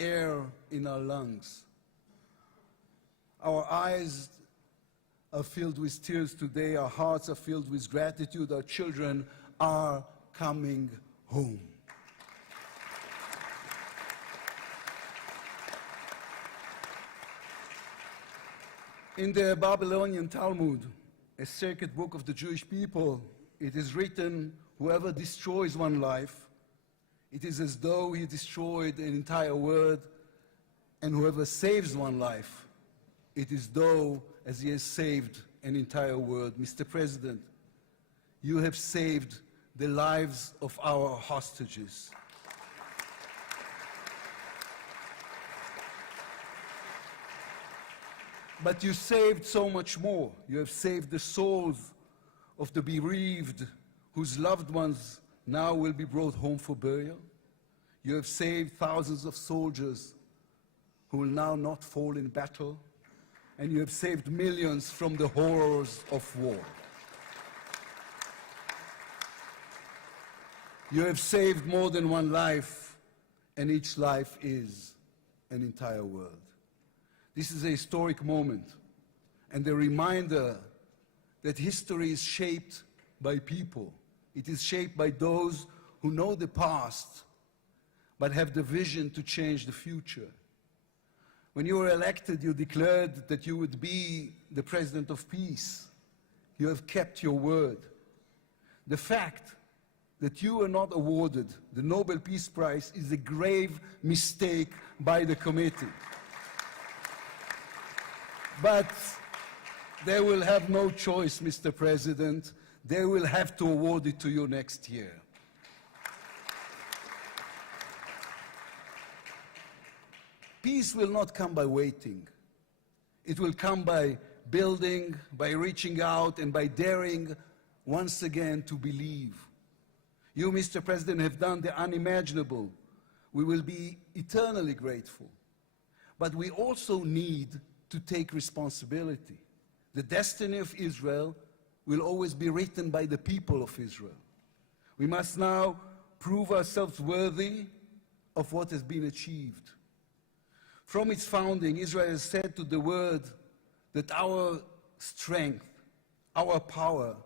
air in our lungs. Our eyes are filled with tears today. Our hearts are filled with gratitude. Our children are coming home. In the Babylonian Talmud, a sacred book of the Jewish people, it is written, whoever destroys one life, it is as though he destroyed an entire world, and whoever saves one life, it is though as he has saved an entire world. Mr. President, you have saved the lives of our hostages. But you saved so much more. You have saved the souls of the bereaved whose loved ones now will be brought home for burial. You have saved thousands of soldiers who will now not fall in battle. And you have saved millions from the horrors of war. You have saved more than one life, and each life is an entire world. This is a historic moment, and a reminder that history is shaped by people. It is shaped by those who know the past, but have the vision to change the future. When you were elected, you declared that you would be the president of peace. You have kept your word. The fact that you were not awarded the Nobel Peace Prize is a grave mistake by the committee. But they will have no choice, Mr. President. They will have to award it to you next year. Peace will not come by waiting. It will come by building, by reaching out, and by daring once again to believe. You, Mr. President, have done the unimaginable. We will be eternally grateful. But we also need to take responsibility. The destiny of Israel will always be written by the people of Israel. We must now prove ourselves worthy of what has been achieved. From its founding, Israel has said to the world that our strength, our power,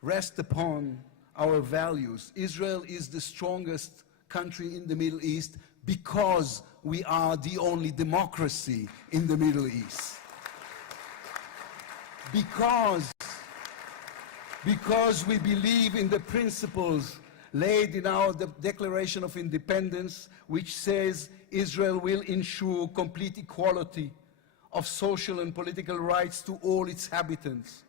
rest upon our values. Israel is the strongest country in the Middle East because we are the only democracy in the Middle East. Because we believe in the principles laid in our Declaration of Independence, which says Israel will ensure complete equality of social and political rights to all its inhabitants,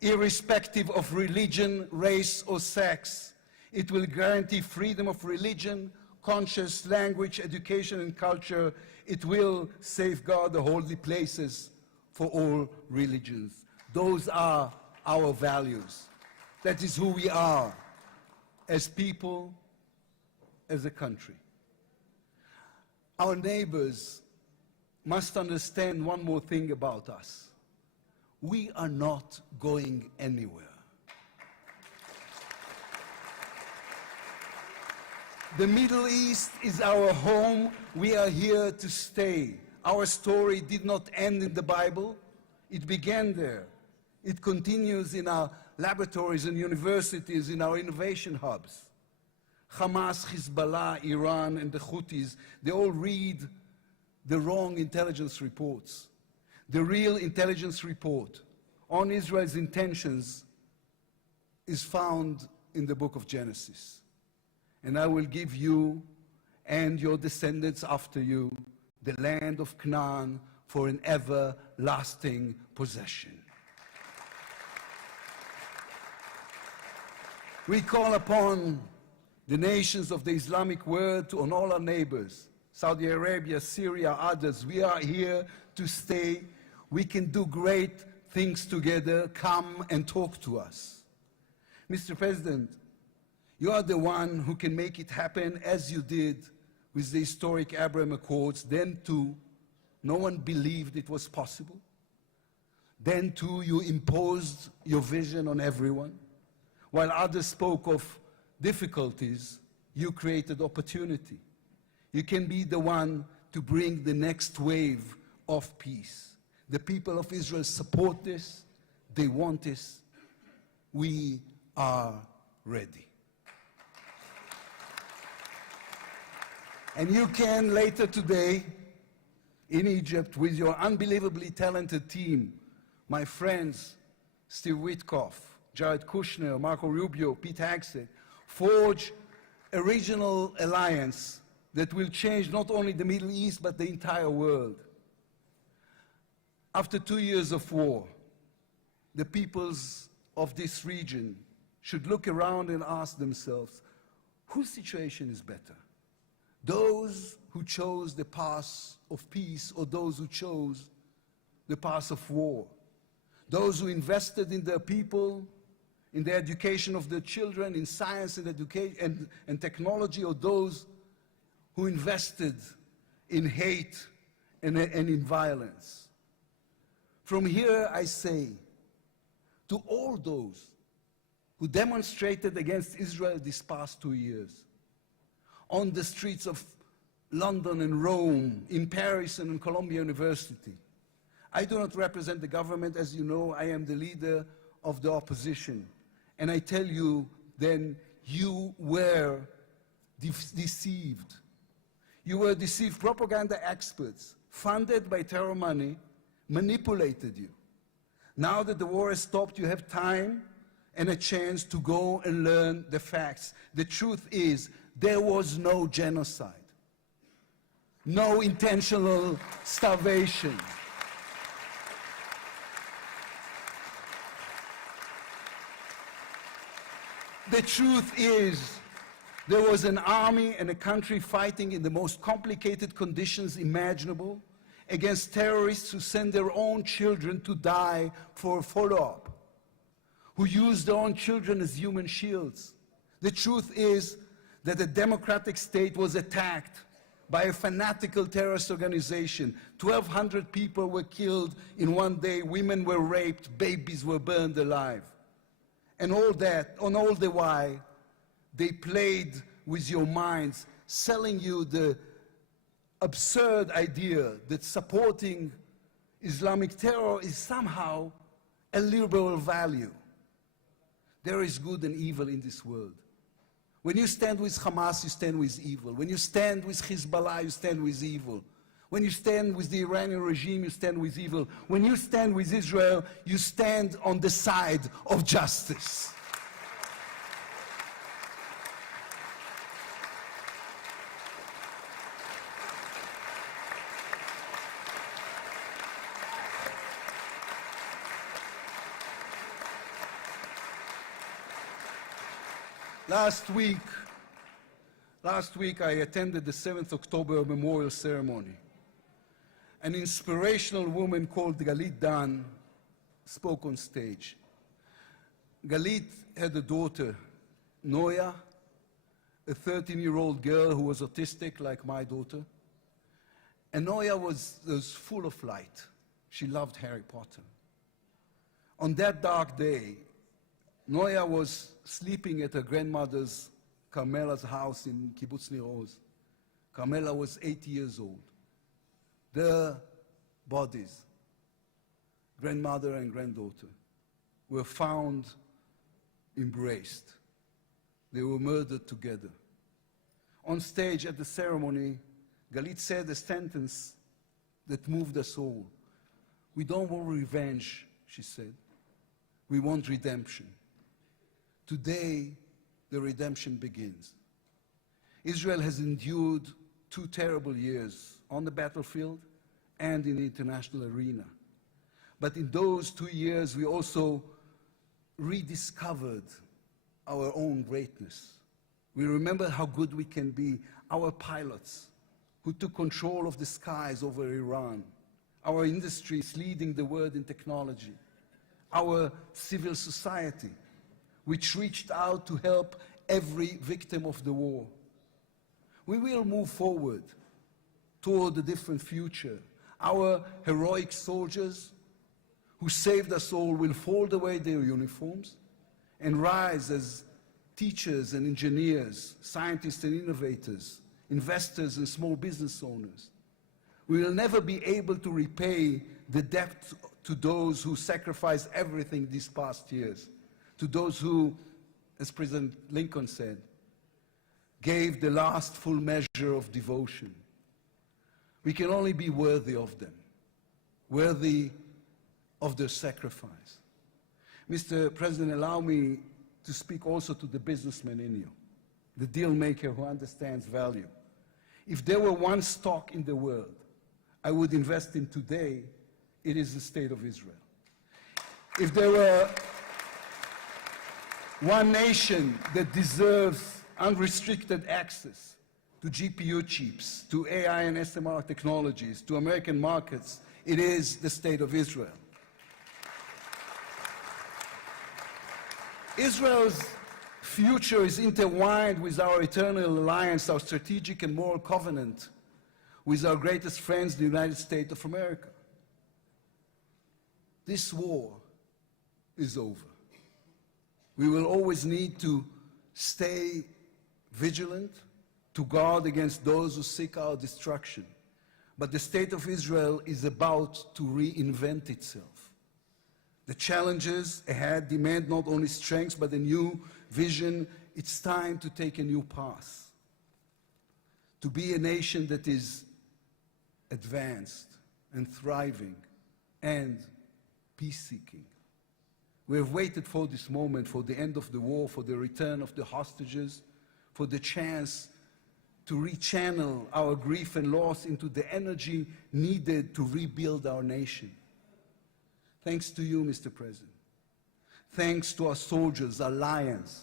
irrespective of religion, race, or sex. It will guarantee freedom of religion, conscience, language, education, and culture. It will safeguard the holy places for all religions. Those are our values. That is who we are as people, as a country. Our neighbors must understand one more thing about us. We are not going anywhere. The Middle East is our home. We are here to stay. Our story did not end in the Bible. It began there. It continues in our laboratories and universities, in our innovation hubs. Hamas, Hezbollah, Iran, and the Houthis, they all read the wrong intelligence reports. The real intelligence report on Israel's intentions is found in the book of Genesis. And I will give you and your descendants after you the land of Canaan for an everlasting possession. We call upon the nations of the Islamic world, on all our neighbors, Saudi Arabia, Syria, others. We are here to stay. We can do great things together. Come and talk to us. Mr. President, you are the one who can make it happen, as you did with the historic Abraham Accords. Then too, no one believed it was possible. Then too, you imposed your vision on everyone. While others spoke of difficulties, you created opportunity. You can be the one to bring the next wave of peace. The people of Israel support this. They want this. We are ready. And you can later today in Egypt with your unbelievably talented team, my friends, Steve Witkoff, Jared Kushner, Marco Rubio, Pete Hegseth, forge a regional alliance that will change not only the Middle East, but the entire world. After 2 years of war, the peoples of this region should look around and ask themselves, whose situation is better? Those who chose the path of peace or those who chose the path of war? Those who invested in their people, in the education of their children, in science and education and technology, or those who invested in hate and in violence? From here I say to all those who demonstrated against Israel these past 2 years, on the streets of London and Rome, in Paris and in Columbia University. I do not represent the government. As you know, I am the leader of the opposition. And I tell you, then, you were deceived. You were deceived. Propaganda experts, funded by terror money, manipulated you. Now that the war has stopped, you have time and a chance to go and learn the facts. The truth is, there was no genocide, no intentional starvation. The truth is, there was an army and a country fighting in the most complicated conditions imaginable against terrorists who send their own children to die for a follow-up, who use their own children as human shields. The truth is that the democratic state was attacked by a fanatical terrorist organization. 1,200 people were killed in one day, women were raped, babies were burned alive. And all that, on all the while, they played with your minds, selling you the absurd idea that supporting Islamic terror is somehow a liberal value. There is good and evil in this world. When you stand with Hamas, you stand with evil. When you stand with Hezbollah, you stand with evil. When you stand with the Iranian regime, you stand with evil. When you stand with Israel, you stand on the side of justice. Last week I attended the 7th October memorial ceremony. An inspirational woman called Galit Dan spoke on stage. Galit had a daughter, Noya, a 13-year-old girl who was autistic like my daughter. And Noya was full of light. She loved Harry Potter. On that dark day, Noya was sleeping at her grandmother's, Carmela's house in Kibbutz Nir Oz. Carmela was 80 years old. Their bodies, grandmother and granddaughter, were found embraced. They were murdered together. On stage at the ceremony, Galit said a sentence that moved us all. We don't want revenge, she said. We want redemption. Today, the redemption begins. Israel has endured 2 terrible years on the battlefield and in the international arena. But in those 2 years, we also rediscovered our own greatness. We remember how good we can be. Our pilots who took control of the skies over Iran. Our industries leading the world in technology. Our civil society, which reached out to help every victim of the war. We will move forward toward a different future. Our heroic soldiers who saved us all will fold away their uniforms and rise as teachers and engineers, scientists and innovators investors and small business owners. We will never be able to repay the debt to those who sacrificed everything these past years, to those who, as President Lincoln said, gave the last full measure of devotion. We can only be worthy of them, worthy of their sacrifice. Mr. President, allow me to speak also to the businessman in you, the deal maker who understands value. If there were one stock in the world I would invest in today, it is the state of Israel. If there were one nation that deserves unrestricted access to GPU chips, to AI and SMR technologies, to American markets, it is the state of Israel. Israel's future is intertwined with our eternal alliance, our strategic and moral covenant with our greatest friends, the United States of America. This war is over. We will always need to stay vigilant, to guard against those who seek our destruction. But the state of Israel is about to reinvent itself. The challenges ahead demand not only strength, but a new vision. It's time to take a new path, to be a nation that is advanced and thriving and peace-seeking. We have waited for this moment, for the end of the war, for the return of the hostages, for the chance to rechannel our grief and loss into the energy needed to rebuild our nation. Thanks to you, Mr. President. Thanks to our soldiers, our lions.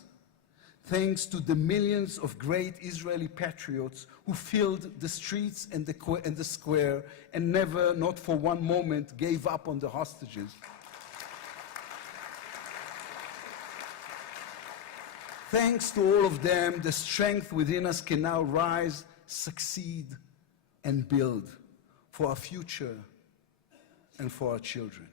Thanks to the millions of great Israeli patriots who filled the streets and the square and never, not for one moment, gave up on the hostages. Thanks to all of them, the strength within us can now rise, succeed, and build for our future and for our children.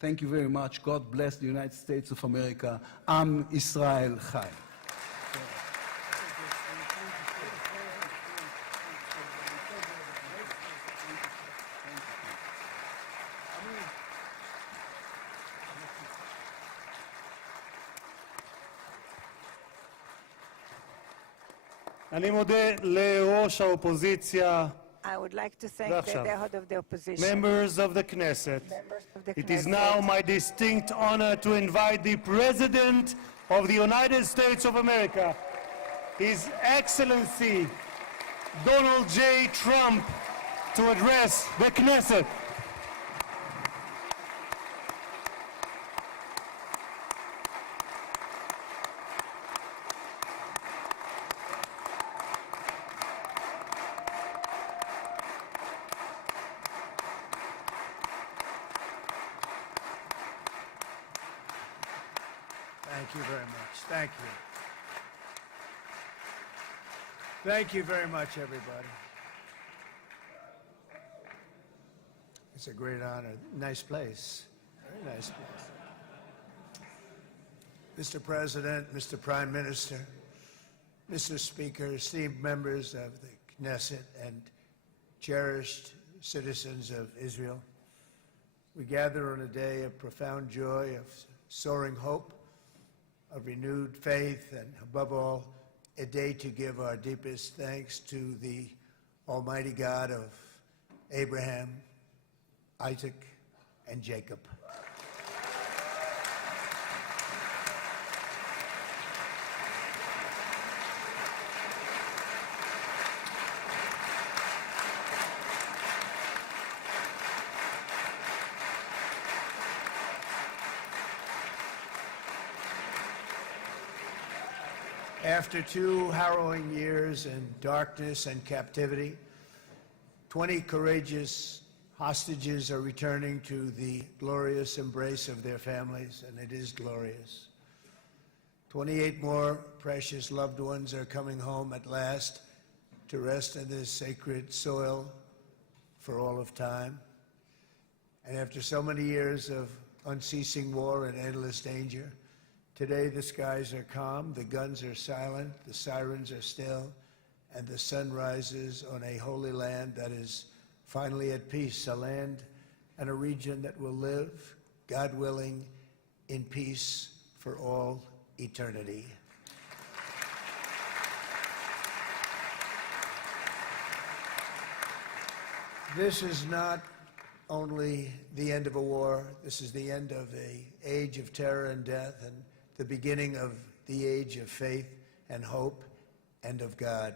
Thank you very much. God bless the United States of America. Am Israel Chai. אני מודה לראש האופוזיציה, I would like to thank the head of the opposition. members of the Knesset. It is now my distinct honor to invite the President of the United States of America, His Excellency Donald J. Trump, to address the Knesset. Thank you very much. Thank you. Thank you very much, everybody. It's a great honor. Nice place. Very nice place. Mr. President, Mr. Prime Minister, Mr. Speaker, esteemed members of the Knesset and cherished citizens of Israel, we gather on a day of profound joy, of soaring hope, of renewed faith, and above all, a day to give our deepest thanks to the Almighty God of Abraham, Isaac, and Jacob. After 2 harrowing years in darkness and captivity, 20 courageous hostages are returning to the glorious embrace of their families, and it is glorious. 28 more precious loved ones are coming home at last to rest in this sacred soil for all of time. And after so many years of unceasing war and endless danger, today the skies are calm, the guns are silent, the sirens are still, and the sun rises on a holy land that is finally at peace, a land and a region that will live, God willing, in peace for all eternity. This is not only the end of a war, this is the end of an age of terror and death and the beginning of the age of faith and hope and of God.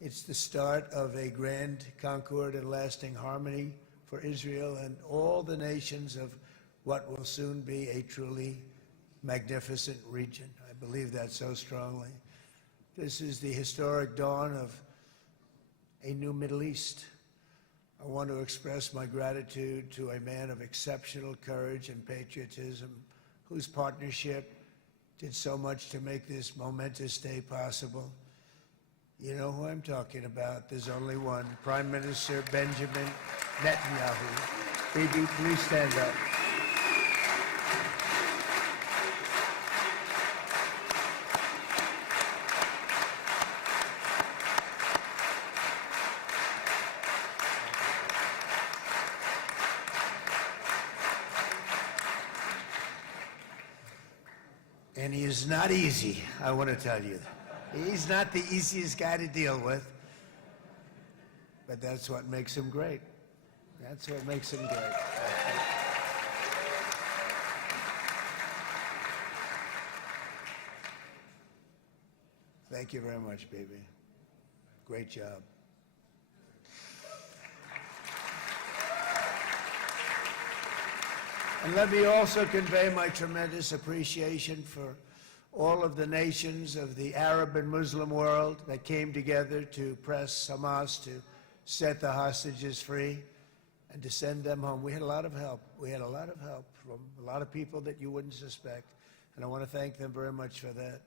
It's the start of a grand concord and lasting harmony for Israel and all the nations of what will soon be a truly magnificent region. I believe that so strongly. This is the historic dawn of a new Middle East. I want to express my gratitude to a man of exceptional courage and patriotism whose partnership did so much to make this momentous day possible. You know who I'm talking about. There's only one, Prime Minister Benjamin Netanyahu. Bibi, please stand up. And he is not easy, I want to tell you. He's not the easiest guy to deal with, but that's what makes him great. That's what makes him great. Thank you very much, baby. Great job. And let me also convey my tremendous appreciation for all of the nations of the Arab and Muslim world that came together to press Hamas to set the hostages free and to send them home. We had a lot of help. We had a lot of help from a lot of people that you wouldn't suspect, and I want to thank them very much for that.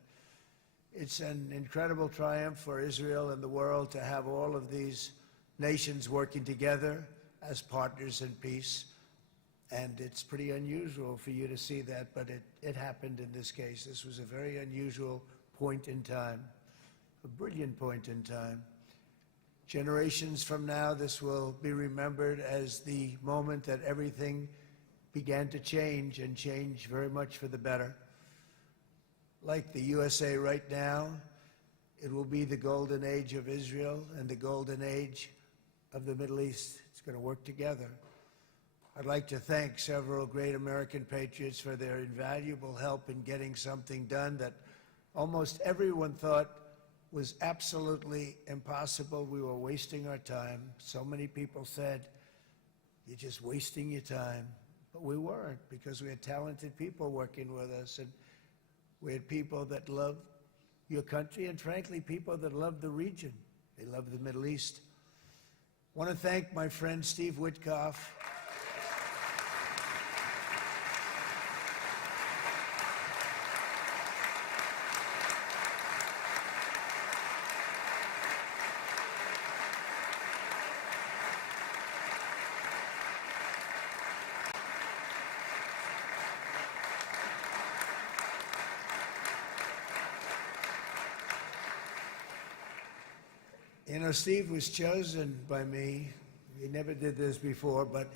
It's an incredible triumph for Israel and the world to have all of these nations working together as partners in peace. And it's pretty unusual for you to see that, but it happened in this case. This was a very unusual point in time, a brilliant point in time. Generations from now, this will be remembered as the moment that everything began to change, and change very much for the better. Like the USA right now, it will be the golden age of Israel and the golden age of the Middle East. It's going to work together. I'd like to thank several great American patriots for their invaluable help in getting something done that almost everyone thought was absolutely impossible. We were wasting our time. So many people said, "You're just wasting your time." But we weren't, because we had talented people working with us, and we had people that loved your country, and frankly, people that loved the region. They loved the Middle East. I want to thank my friend Steve Witkoff. You know, Steve was chosen by me. He never did this before, but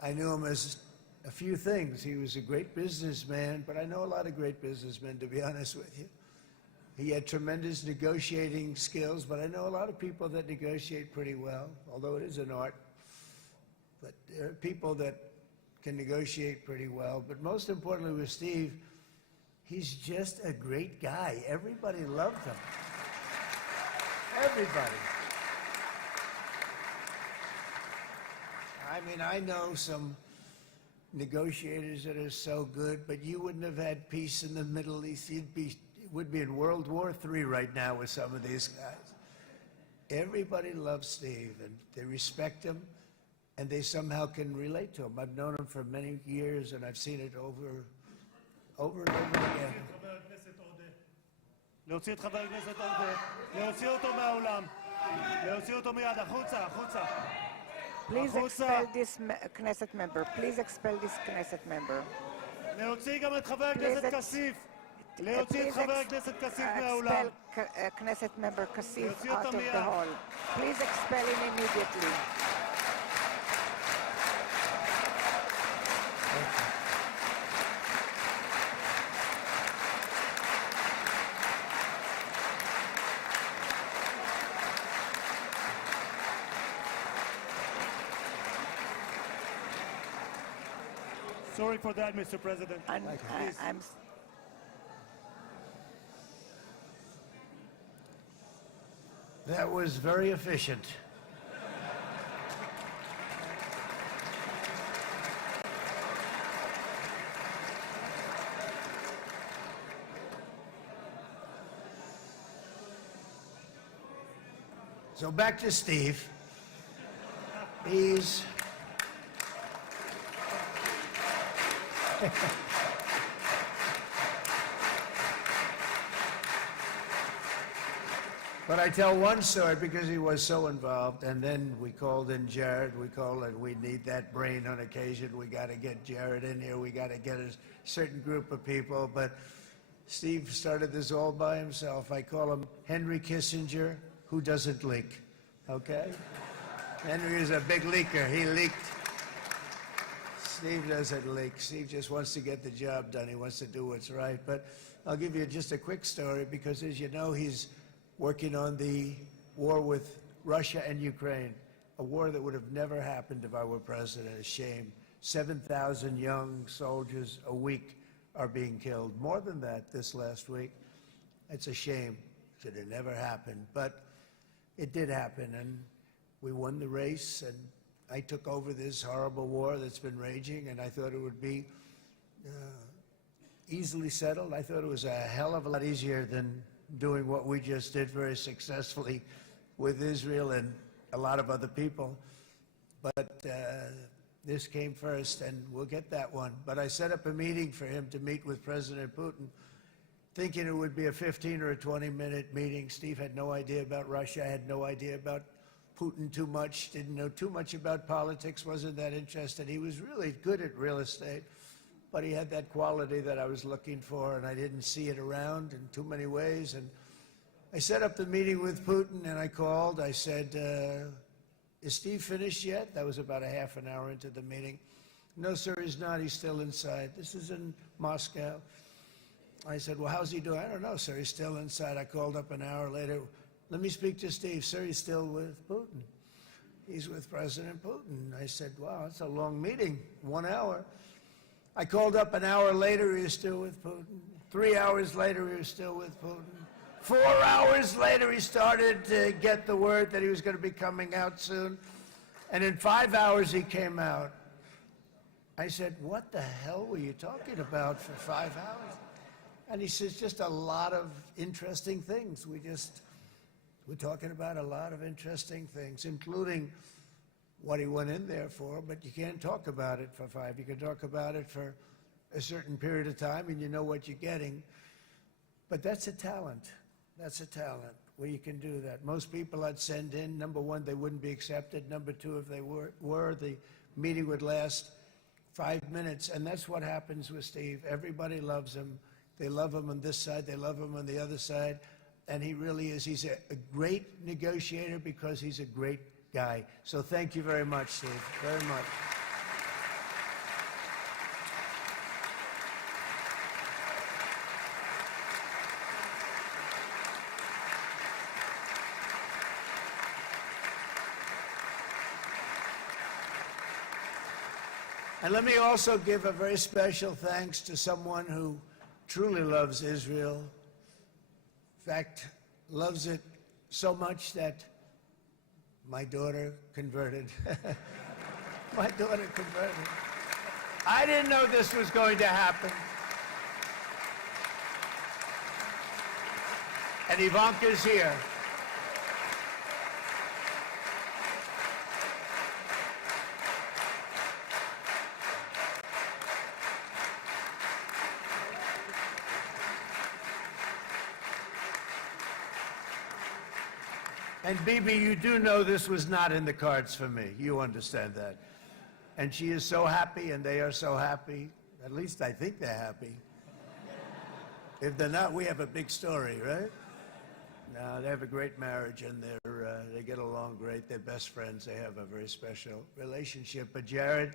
I knew him as a few things. He was a great businessman, but I know a lot of great businessmen, to be honest with you. He had tremendous negotiating skills, but I know a lot of people that negotiate pretty well, although it is an art. But there are people that can negotiate pretty well. But most importantly with Steve, he's just a great guy. Everybody loved him. Everybody. I mean, I know some negotiators that are so good, but you wouldn't have had peace in the Middle East. It would be in World War III right now with some of these guys. Everybody loves Steve, and they respect him, and they somehow can relate to him. I've known him for many years, and I've seen it over and over again. להוציא את חבר הכנסת עודה, להוציא אותו מהאולם, להוציא אותו מיד, החוצה, החוצה. Please expel this Knesset member. Please expel this Knesset member. להוציא גם את חבר הכנסת כסיף. להוציא את חבר הכנסת כסיף מהאולם. expel Knesset member Kasif להוציא out אותו of the מיד. hall. Please expel him immediately. Sorry for that, Mr. President. I'm That was very efficient. So back to Steve. He's But I tell one story because he was so involved, and then we called in Jared. We called and we need that brain on occasion. We got to get Jared in here. We got to get a certain group of people. But Steve started this all by himself. I call him Henry Kissinger, who doesn't leak. Okay? Henry is a big leaker. He leaked. Steve doesn't leak. Steve just wants to get the job done. He wants to do what's right. But I'll give you just a quick story because, as you know, he's working on the war with Russia and Ukraine, a war that would have never happened if I were president. A shame. 7,000 young soldiers a week are being killed. More than that this last week. It's a shame. It should have never happened. But it did happen, and we won the race, and I took over this horrible war that's been raging, and I thought it would be easily settled. I thought it was a hell of a lot easier than doing what we just did very successfully with Israel and a lot of other people. But this came first, and we'll get that one. But I set up a meeting for him to meet with President Putin, thinking it would be a 15 or a 20-minute meeting. Steve had no idea about Russia, had no idea about Putin too much, didn't know too much about politics, wasn't that interested. He was really good at real estate, but he had that quality that I was looking for, and I didn't see it around in too many ways. And I set up the meeting with Putin, and I called. I said, is Steve finished yet? That was about a half an hour into the meeting. No, sir, he's not. He's still inside. This is in Moscow. I said, well, how's he doing? I don't know, sir. He's still inside. I called up an hour later. Let me speak to Steve. Sir, he's still with Putin. He's with President Putin. I said, wow, it's a long meeting, 1 hour. I called up an hour later, he was still with Putin. 3 hours later, he was still with Putin. 4 hours later, he started to get the word that he was going to be coming out soon. And in 5 hours, he came out. I said, what the hell were you talking about for 5 hours? And he says, just a lot of interesting things. We're talking about a lot of interesting things, including what he went in there for, but you can't talk about it for 5. You can talk about it for a certain period of time, and you know what you're getting. But that's a talent. That's a talent, where you can do that. Most people I'd send in, number one, they wouldn't be accepted. Number two, if they were, the meeting would last 5 minutes, and that's what happens with Steve. Everybody loves him. They love him on this side. They love him on the other side. And he really is. He's a great negotiator because he's a great guy. So thank you very much, Steve, very much. And let me also give a very special thanks to someone who truly loves Israel. In fact, loves it so much that my daughter converted. My daughter converted. I didn't know this was going to happen. And Ivanka's here. And Bibi, you do know this was not in the cards for me. You understand that. And she is so happy, and they are so happy. At least I think they're happy. If they're not, we have a big story, right? No, they have a great marriage, and they get along great. They're best friends. They have a very special relationship. But Jared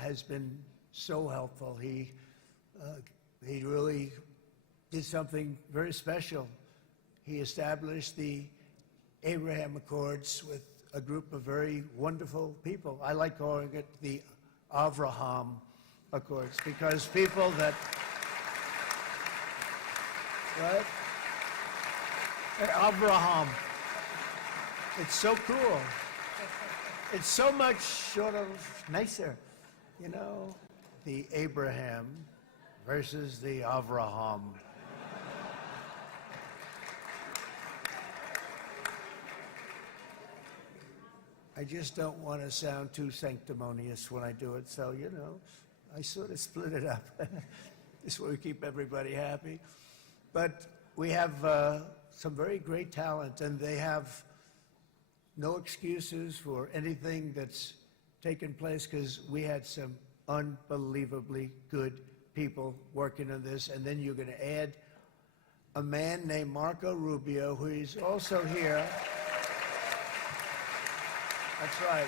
has been so helpful. He really did something very special. He established the Abraham Accords with a group of very wonderful people. I like calling it the Avraham Accords, because people that, right? Avraham. It's so cool. It's so much sort of nicer, you know, the Abraham versus the Avraham. I just don't want to sound too sanctimonious when I do it, so, you know, I sort of split it up. This way we keep everybody happy. But we have some very great talent, and they have no excuses for anything that's taken place, because we had some unbelievably good people working on this. And then you're going to add a man named Marco Rubio, who is also here. That's right.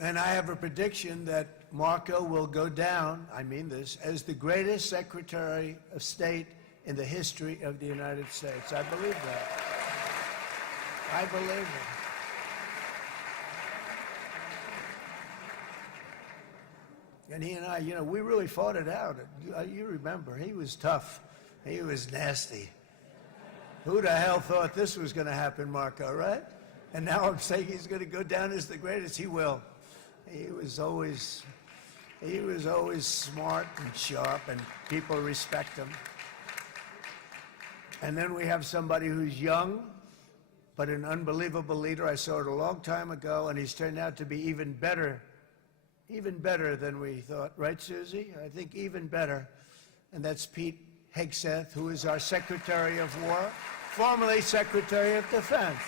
And I have a prediction that Marco will go down, I mean this, as the greatest Secretary of State in the history of the United States. I believe that. I believe it. And he and I, you know, we really fought it out. You remember, he was tough. He was nasty. Who the hell thought this was going to happen, Marco, right? And now I'm saying he's going to go down as the greatest. He will. He was always smart and sharp, and people respect him. And then we have somebody who's young, but an unbelievable leader. I saw it a long time ago, and he's turned out to be even better than we thought. Right, Susie? I think even better. And that's Pete Hegseth, who is our Secretary of War, formerly Secretary of Defense.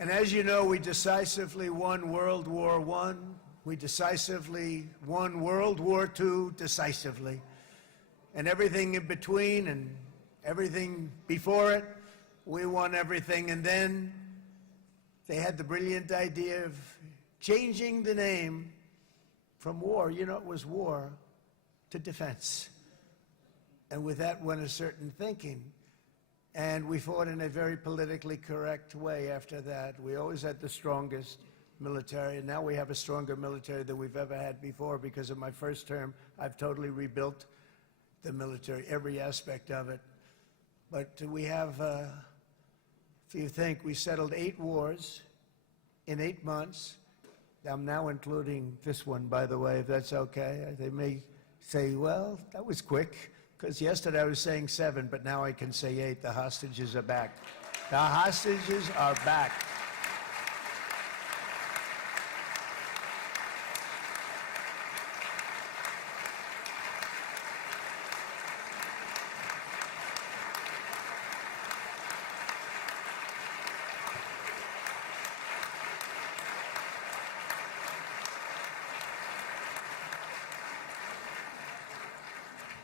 And as you know, we decisively won World War I. We decisively won World War II decisively. And everything in between and everything before it, we won everything. And then they had the brilliant idea of changing the name from war, you know, it was war, to defense. And with that went a certain thinking. And we fought in a very politically correct way after that. We always had the strongest military, and now we have a stronger military than we've ever had before. Because of my first term, I've totally rebuilt the military, every aspect of it. But we have, if you think, we settled 8 wars in 8 months. I'm now including this one, by the way, if that's okay. They may say, well, that was quick. Because yesterday I was saying 7, but now I can say 8. The hostages are back. The hostages are back.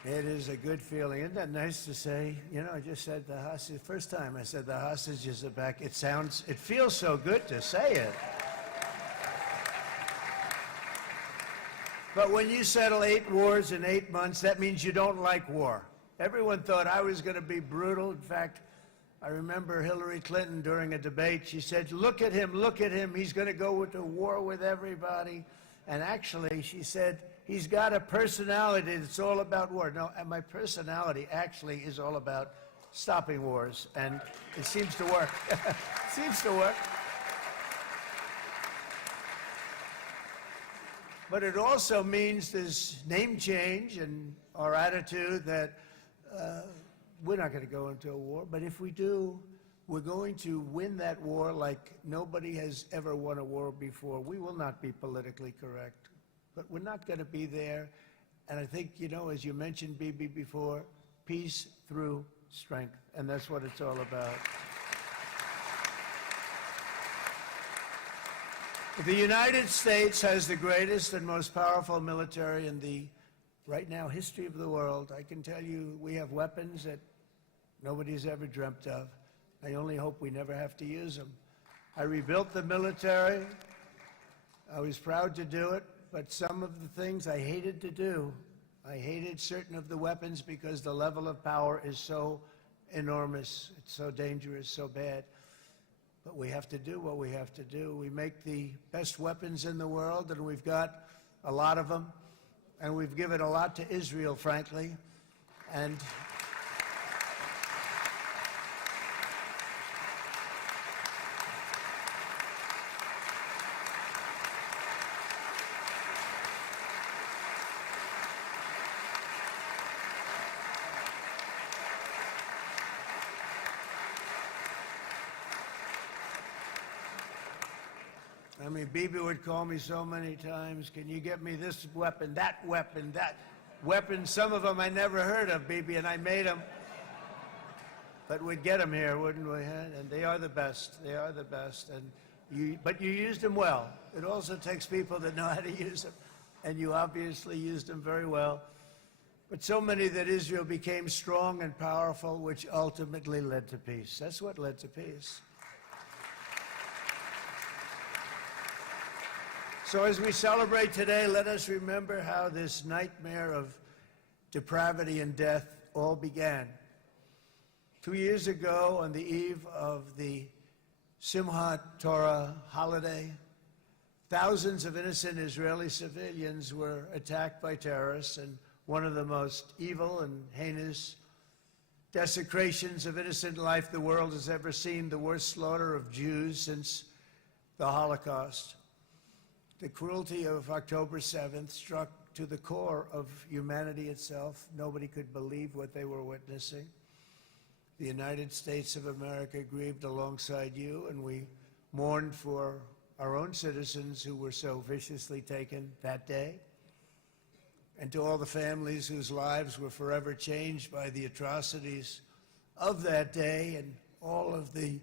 It is a good feeling. Isn't that nice to say? You know, I just said the hostage. First time I said the hostages are back. It feels so good to say it. But when you settle 8 wars in 8 months, that means you don't like war. Everyone thought I was going to be brutal. In fact, I remember Hillary Clinton during a debate, she said, look at him, he's going to go to war with everybody. And actually, she said, he's got a personality that's all about war. No, and my personality actually is all about stopping wars, and it seems to work. It seems to work. But it also means this name change and our attitude that we're not going to go into a war, but if we do, we're going to win that war like nobody has ever won a war before. We will not be politically correct, but we're not going to be there. And I think, you know, as you mentioned, Bibi, before, peace through strength, and that's what it's all about. The United States has the greatest and most powerful military in the, right now, history of the world. I can tell you we have weapons that nobody's ever dreamt of. I only hope we never have to use them. I rebuilt the military. I was proud to do it, but some of the things I hated to do, I hated certain of the weapons because the level of power is so enormous. It's so dangerous, so bad. But we have to do what we have to do. We make the best weapons in the world, and we've got a lot of them. And we've given a lot to Israel, frankly. And I mean, Bibi would call me so many times, can you get me this weapon, that weapon, that weapon? Some of them I never heard of, Bibi, and I made them. But we'd get them here, wouldn't we? And they are the best. They are the best. But you used them well. It also takes people that know how to use them. And you obviously used them very well. But so many that Israel became strong and powerful, which ultimately led to peace. That's what led to peace. So as we celebrate today, let us remember how this nightmare of depravity and death all began. 2 years ago, on the eve of the Simchat Torah holiday, thousands of innocent Israeli civilians were attacked by terrorists, and one of the most evil and heinous desecrations of innocent life the world has ever seen, the worst slaughter of Jews since the Holocaust. The cruelty of October 7th struck to the core of humanity itself. Nobody could believe what they were witnessing. The United States of America grieved alongside you, and we mourned for our own citizens who were so viciously taken that day. And to all the families whose lives were forever changed by the atrocities of that day, and all of the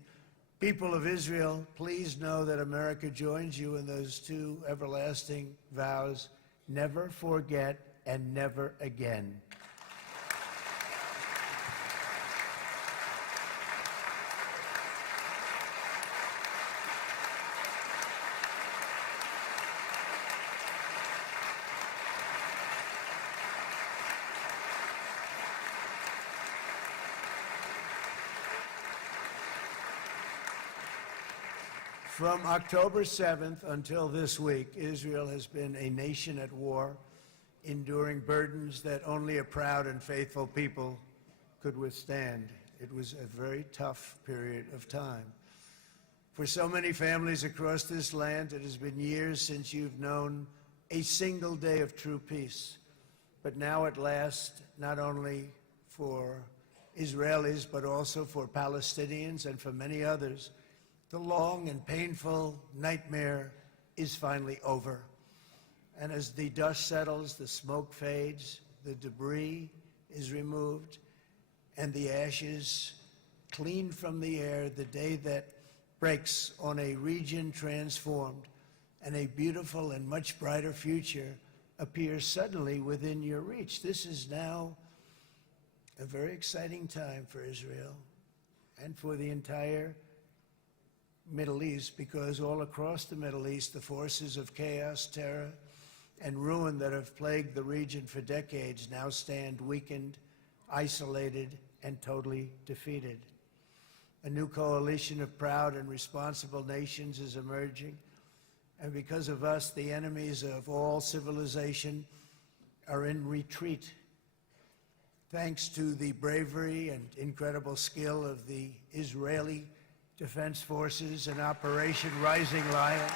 people of Israel, please know that America joins you in those two everlasting vows: never forget and never again. From October 7th until this week, Israel has been a nation at war, enduring burdens that only a proud and faithful people could withstand. It was a very tough period of time. For so many families across this land, it has been years since you've known a single day of true peace. But now at last, not only for Israelis, but also for Palestinians and for many others, the long and painful nightmare is finally over. And as the dust settles, the smoke fades, the debris is removed, and the ashes cleaned from the air, the day that breaks on a region transformed, and a beautiful and much brighter future appears suddenly within your reach. This is now a very exciting time for Israel and for the entire Middle East, because all across the Middle East, the forces of chaos, terror, and ruin that have plagued the region for decades now stand weakened, isolated, and totally defeated. A new coalition of proud and responsible nations is emerging, and because of us, the enemies of all civilization are in retreat. Thanks to the bravery and incredible skill of the Israeli Defense Forces and Operation Rising Lion,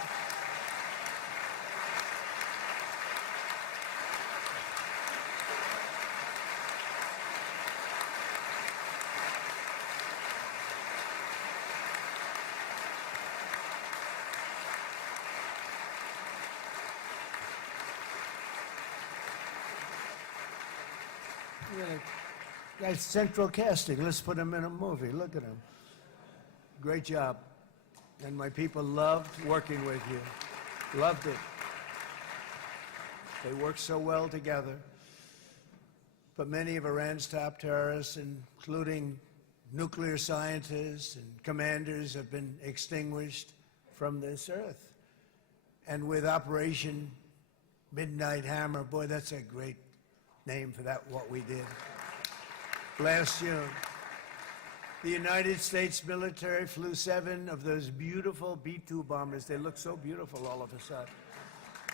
minute. Guy's central casting. Let's put him in a movie. Look at him. Great job. And my people loved working with you. Loved it. They worked so well together. But many of Iran's top terrorists, including nuclear scientists and commanders, have been extinguished from this earth. And with Operation Midnight Hammer, boy, that's a great name for that, what we did last June. The United States military flew 7 of those beautiful B-2 bombers. They look so beautiful all of a sudden.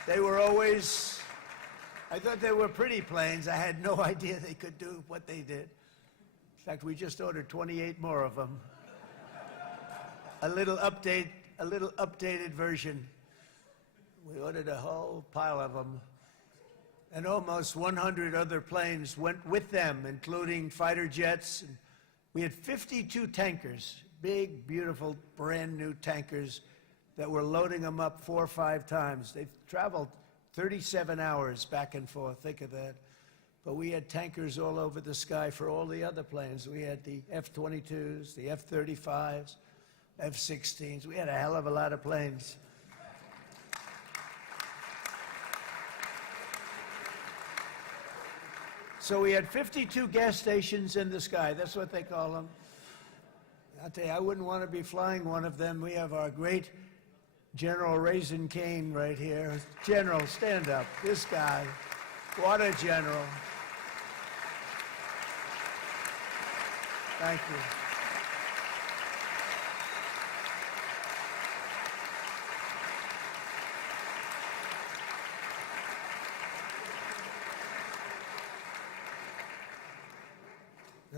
They were always, I thought they were pretty planes. I had no idea they could do what they did. In fact, we just ordered 28 more of them. A little updated version. We ordered a whole pile of them. And almost 100 other planes went with them, including fighter jets. We had 52 tankers, big, beautiful, brand new tankers that were loading them up 4 or 5 times. They've traveled 37 hours back and forth, think of that. But we had tankers all over the sky for all the other planes. We had the F-22s, the F-35s, F-16s. We had a hell of a lot of planes. So we had 52 gas stations in the sky. That's what they call them. I'll tell you, I wouldn't want to be flying one of them. We have our great General Raisin Cain right here. General, stand up. This guy, what a general. Thank you.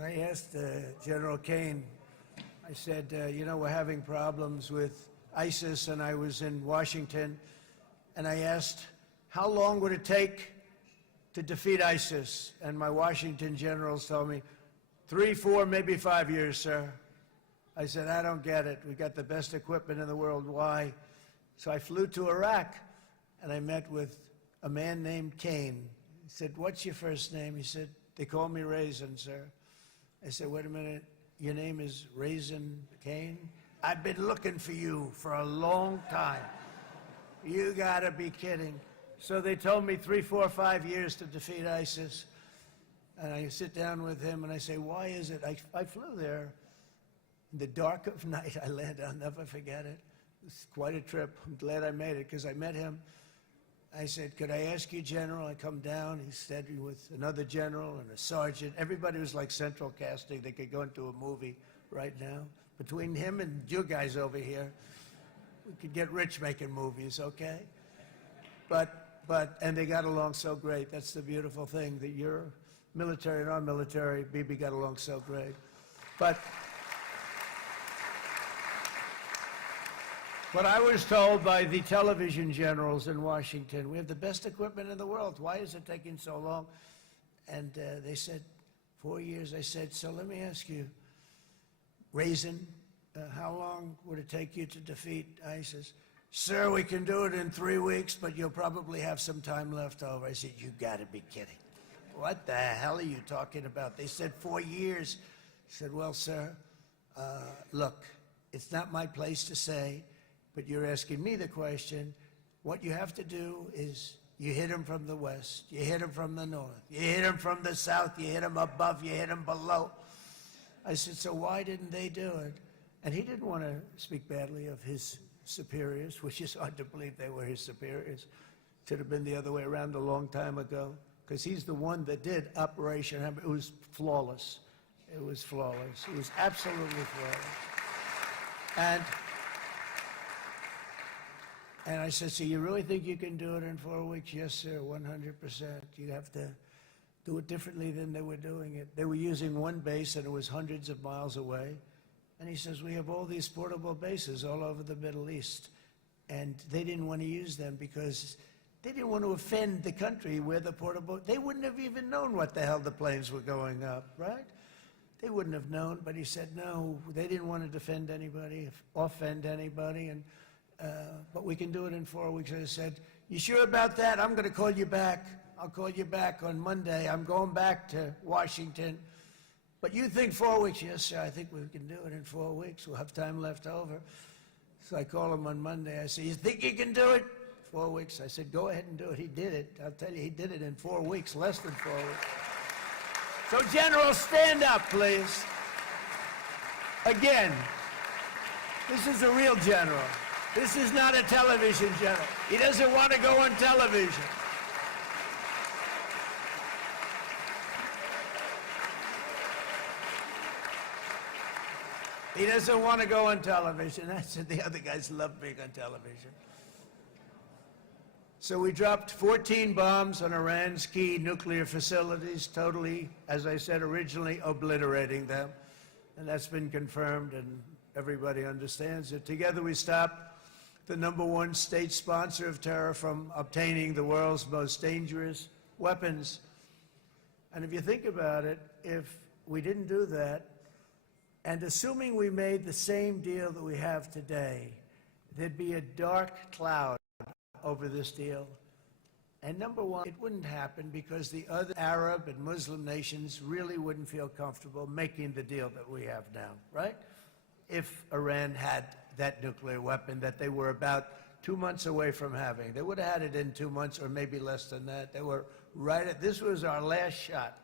I asked General Cain, I said, you know, we're having problems with ISIS, and I was in Washington, and I asked, how long would it take to defeat ISIS? And my Washington generals told me, 3, 4, maybe 5 years, sir. I said, I don't get it. We got the best equipment in the world. Why? So I flew to Iraq, and I met with a man named Cain. He said, what's your first name? He said, they call me Raisin, sir. I said, wait a minute, your name is Raisin Cain? I've been looking for you for a long time. You gotta be kidding. So they told me 3, 4, 5 years to defeat ISIS. And I sit down with him and I say, why is it? I flew there in the dark of night. I landed, I'll never forget it. It's quite a trip. I'm glad I made it because I met him. I said, could I ask you, General? I come down. He said with another general and a sergeant. Everybody was like central casting. They could go into a movie right now. Between him and you guys over here, we could get rich making movies, okay? And they got along so great. That's the beautiful thing, that your military and our military, Bibi, got along so great. But I was told by the television generals in Washington, we have the best equipment in the world. Why is it taking so long? And they said, 4 years. I said, so let me ask you, Raisin, how long would it take you to defeat ISIS? Sir, we can do it in 3 weeks, but you'll probably have some time left over. I said, you gotta be kidding. What the hell are you talking about? They said 4 years. I said, well, sir, look, it's not my place to say, but you're asking me the question. What you have to do is you hit them from the west, you hit them from the north, you hit them from the south, you hit them above, you hit them below. I said, so why didn't they do it? And he didn't want to speak badly of his superiors, which is hard to believe they were his superiors. Should have been the other way around a long time ago, because he's the one that did Operation Hammer. It was flawless. It was flawless. It was absolutely flawless. And I said, so you really think you can do it in 4 weeks? Yes, sir, 100%. You have to do it differently than they were doing it. They were using one base, and it was hundreds of miles away. And he says, we have all these portable bases all over the Middle East. And they didn't want to use them because they didn't want to offend the country where the portable, they wouldn't have even known what the hell the planes were going up, right? They wouldn't have known, but he said, no, they didn't want to defend anybody, offend anybody. And but we can do it in 4 weeks. I said, you sure about that? I'm going to call you back. I'll call you back on Monday. I'm going back to Washington. But you think 4 weeks? Yes, sir, I think we can do it in 4 weeks. We'll have time left over. So I call him on Monday. I said, you think you can do it? 4 weeks. I said, go ahead and do it. He did it. I'll tell you, he did it in 4 weeks, less than 4 weeks. So, General, stand up, please. Again, this is a real general. This is not a television general. He doesn't want to go on television. He doesn't want to go on television. I said the other guys love being on television. So we dropped 14 bombs on Iran's key nuclear facilities, totally, as I said originally, obliterating them. And that's been confirmed, and everybody understands it. Together we stopped the #1 state sponsor of terror from obtaining the world's most dangerous weapons. And if you think about it, if we didn't do that, and assuming we made the same deal that we have today, there'd be a dark cloud over this deal. And #1, it wouldn't happen because the other Arab and Muslim nations really wouldn't feel comfortable making the deal that we have now, right? If Iran had that nuclear weapon that they were about 2 months away from having. They would have had it in 2 months or maybe less than that. They were right at, this was our last shot.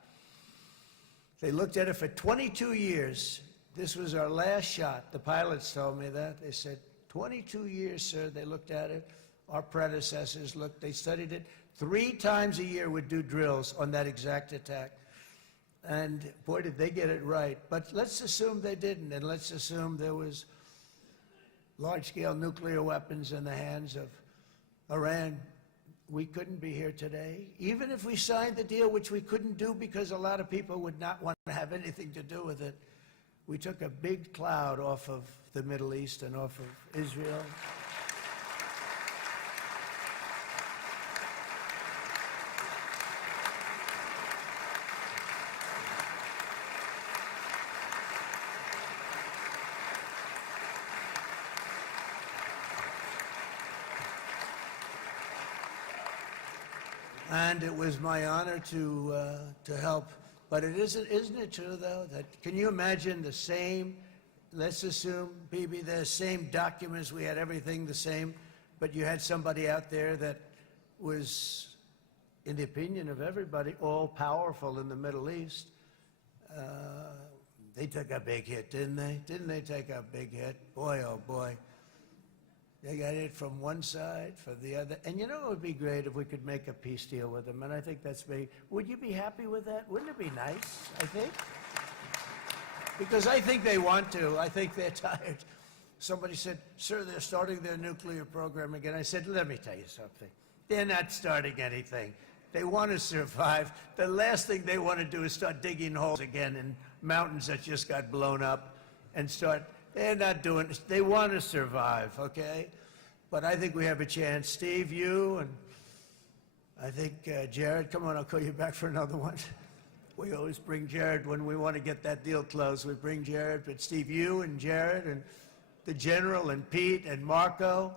They looked at it for 22 years. This was our last shot. The pilots told me that. They said, 22 years, sir, they looked at it. Our predecessors looked, they studied it. 3 times a year would do drills on that exact attack. And boy, did they get it right. But let's assume they didn't, and let's assume there was large-scale nuclear weapons in the hands of Iran. We couldn't be here today. Even if we signed the deal, which we couldn't do because a lot of people would not want to have anything to do with it, we took a big cloud off of the Middle East and off of Israel. And it was my honor to help. But isn't it true, though, that can you imagine the same, let's assume, Bibi, the same documents, we had everything the same, but you had somebody out there that was, in the opinion of everybody, all-powerful in the Middle East. They took a big hit, didn't they? Didn't they take a big hit? Boy, oh boy. They got it from one side, from the other. And you know it would be great if we could make a peace deal with them, and I think that's big. Would you be happy with that? Wouldn't it be nice, I think? Because I think they want to. I think they're tired. Somebody said, sir, they're starting their nuclear program again. I said, let me tell you something. They're not starting anything. They want to survive. The last thing they want to do is start digging holes again in mountains that just got blown up and start. They're not doing it. They want to survive, okay? But I think we have a chance. Steve, you, and I think Jared, come on, I'll call you back for another one. We always bring Jared when we want to get that deal closed. We bring Jared, but Steve, you and Jared and the General and Pete and Marco,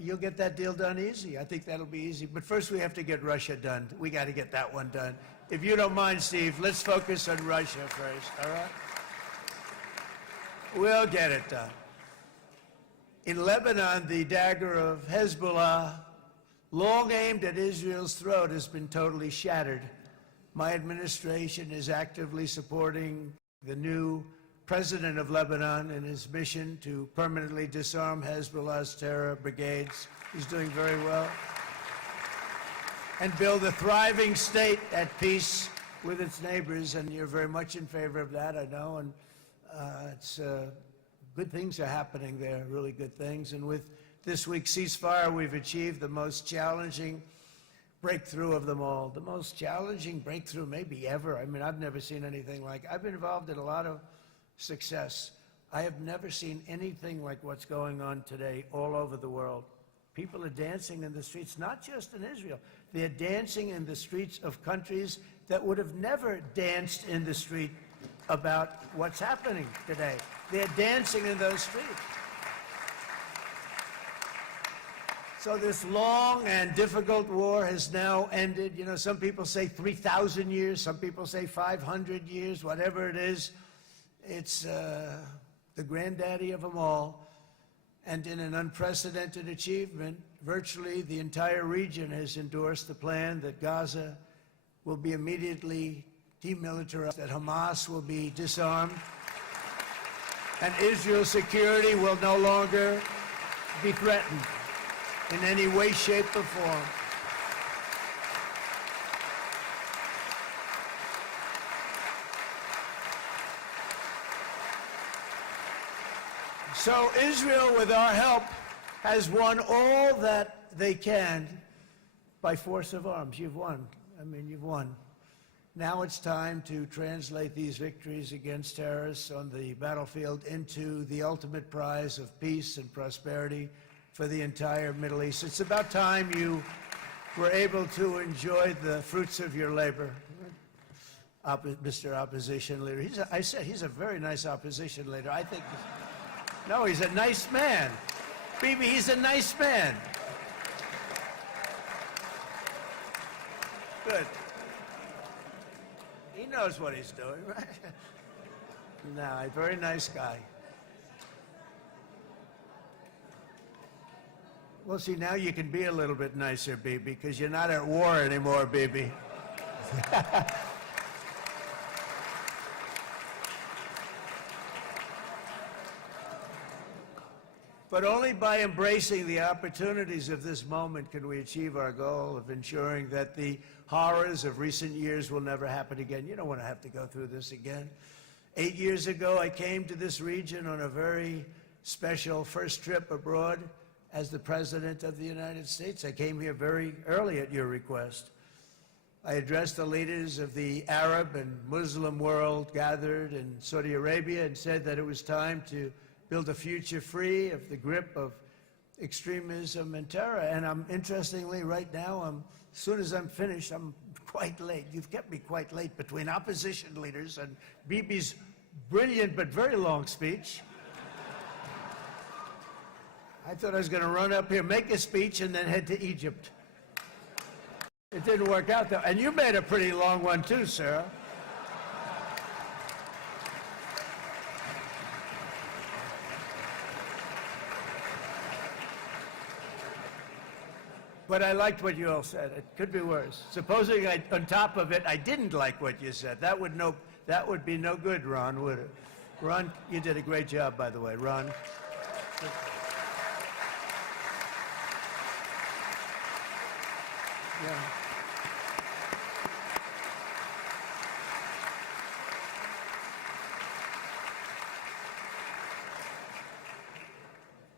you'll get that deal done easy. I think that'll be easy. But first we have to get Russia done. We got to get that one done. If you don't mind, Steve, let's focus on Russia first, all right? We'll get it done. In Lebanon, the dagger of Hezbollah, long aimed at Israel's throat, has been totally shattered. My administration is actively supporting the new president of Lebanon in his mission to permanently disarm Hezbollah's terror brigades. He's doing very well. And build a thriving state at peace with its neighbors, and you're very much in favor of that, I know. And good things are happening there, really good things. And with this week's ceasefire, we've achieved the most challenging breakthrough of them all. The most challenging breakthrough maybe ever. I mean, I've never seen anything like it. I've been involved in a lot of success. I have never seen anything like what's going on today all over the world. People are dancing in the streets, not just in Israel. They're dancing in the streets of countries that would have never danced in the street about what's happening today. They're dancing in those streets. So this long and difficult war has now ended. You know, some people say 3,000 years, some people say 500 years, whatever it is. It's the granddaddy of them all. And in an unprecedented achievement, virtually the entire region has endorsed the plan that Gaza will be immediately demilitarized, that Hamas will be disarmed, and Israel's security will no longer be threatened in any way, shape, or form. So Israel, with our help, has won all that they can by force of arms. You've won. I mean, you've won. Now it's time to translate these victories against terrorists on the battlefield into the ultimate prize of peace and prosperity for the entire Middle East. It's about time you were able to enjoy the fruits of your labor. Mr. Opposition Leader. I said he's a very nice opposition leader. I think, no, he's a nice man. Bibi, he's a nice man. Good. He knows what he's doing, right? No, a very nice guy. Well, see, now you can be a little bit nicer, Bibi, because you're not at war anymore, Bibi. But only by embracing the opportunities of this moment can we achieve our goal of ensuring that the horrors of recent years will never happen again. You don't want to have to go through this again. 8 years ago, I came to this region on a very special first trip abroad as the President of the United States. I came here very early at your request. I addressed the leaders of the Arab and Muslim world gathered in Saudi Arabia and said that it was time to build a future free of the grip of extremism and terror. And interestingly, right now, as soon as I'm finished, I'm quite late. You've kept me quite late between opposition leaders and Bibi's brilliant but very long speech. I thought I was going to run up here, make a speech, and then head to Egypt. It didn't work out, though. And you made a pretty long one, too, Sarah. But I liked what you all said. It could be worse. Supposing on top of it, I didn't like what you said. That would be no good, Ron, would it? Ron, you did a great job, by the way, Ron. Yeah.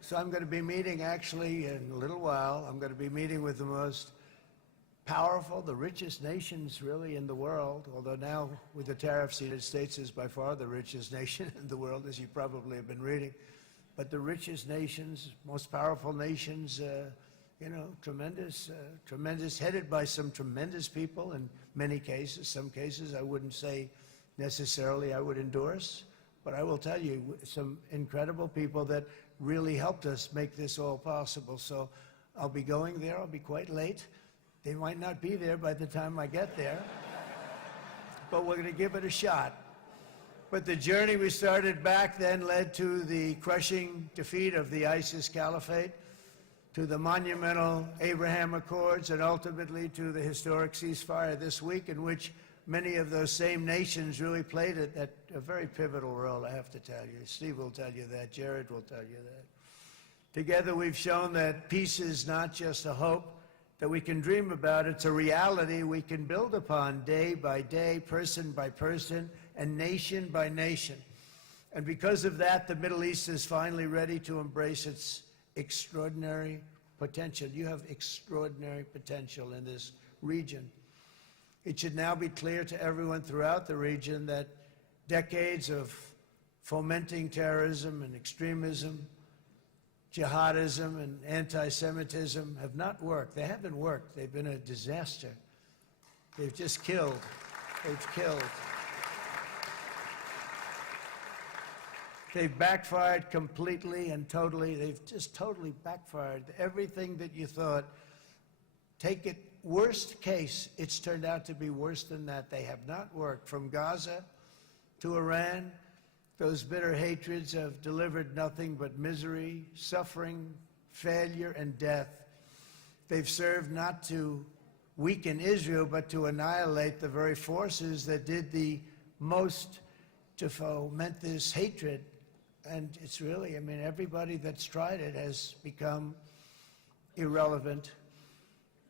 So I'm going to be meeting, actually, in a little while, I'm going to be meeting with the most powerful, the richest nations, really, in the world, although now, with the tariffs, the United States is by far the richest nation in the world, as you probably have been reading. But the richest nations, most powerful nations, you know, tremendous, headed by some tremendous people in many cases. Some cases I wouldn't say necessarily I would endorse, but I will tell you, some incredible people that really helped us make this all possible. So I'll be going there. I'll be quite late. They might not be there by the time I get there, but we're going to give it a shot. But the journey we started back then led to the crushing defeat of the ISIS caliphate, to the monumental Abraham Accords, and ultimately to the historic ceasefire this week, in which many of those same nations really played a very pivotal role, I have to tell you. Steve will tell you that. Jared will tell you that. Together, we've shown that peace is not just a hope that we can dream about. It's a reality we can build upon day by day, person by person, and nation by nation. And because of that, the Middle East is finally ready to embrace its extraordinary potential. You have extraordinary potential in this region. It should now be clear to everyone throughout the region that decades of fomenting terrorism and extremism, jihadism and anti-Semitism have not worked. They haven't worked. They've been a disaster. They've just killed. They've killed. They've backfired completely and totally. They've just totally backfired. Everything that you thought, take it worst case, it's turned out to be worse than that. They have not worked. From Gaza to Iran, those bitter hatreds have delivered nothing but misery, suffering, failure, and death. They've served not to weaken Israel, but to annihilate the very forces that did the most to foment this hatred. And it's really, I mean, everybody that's tried it has become irrelevant.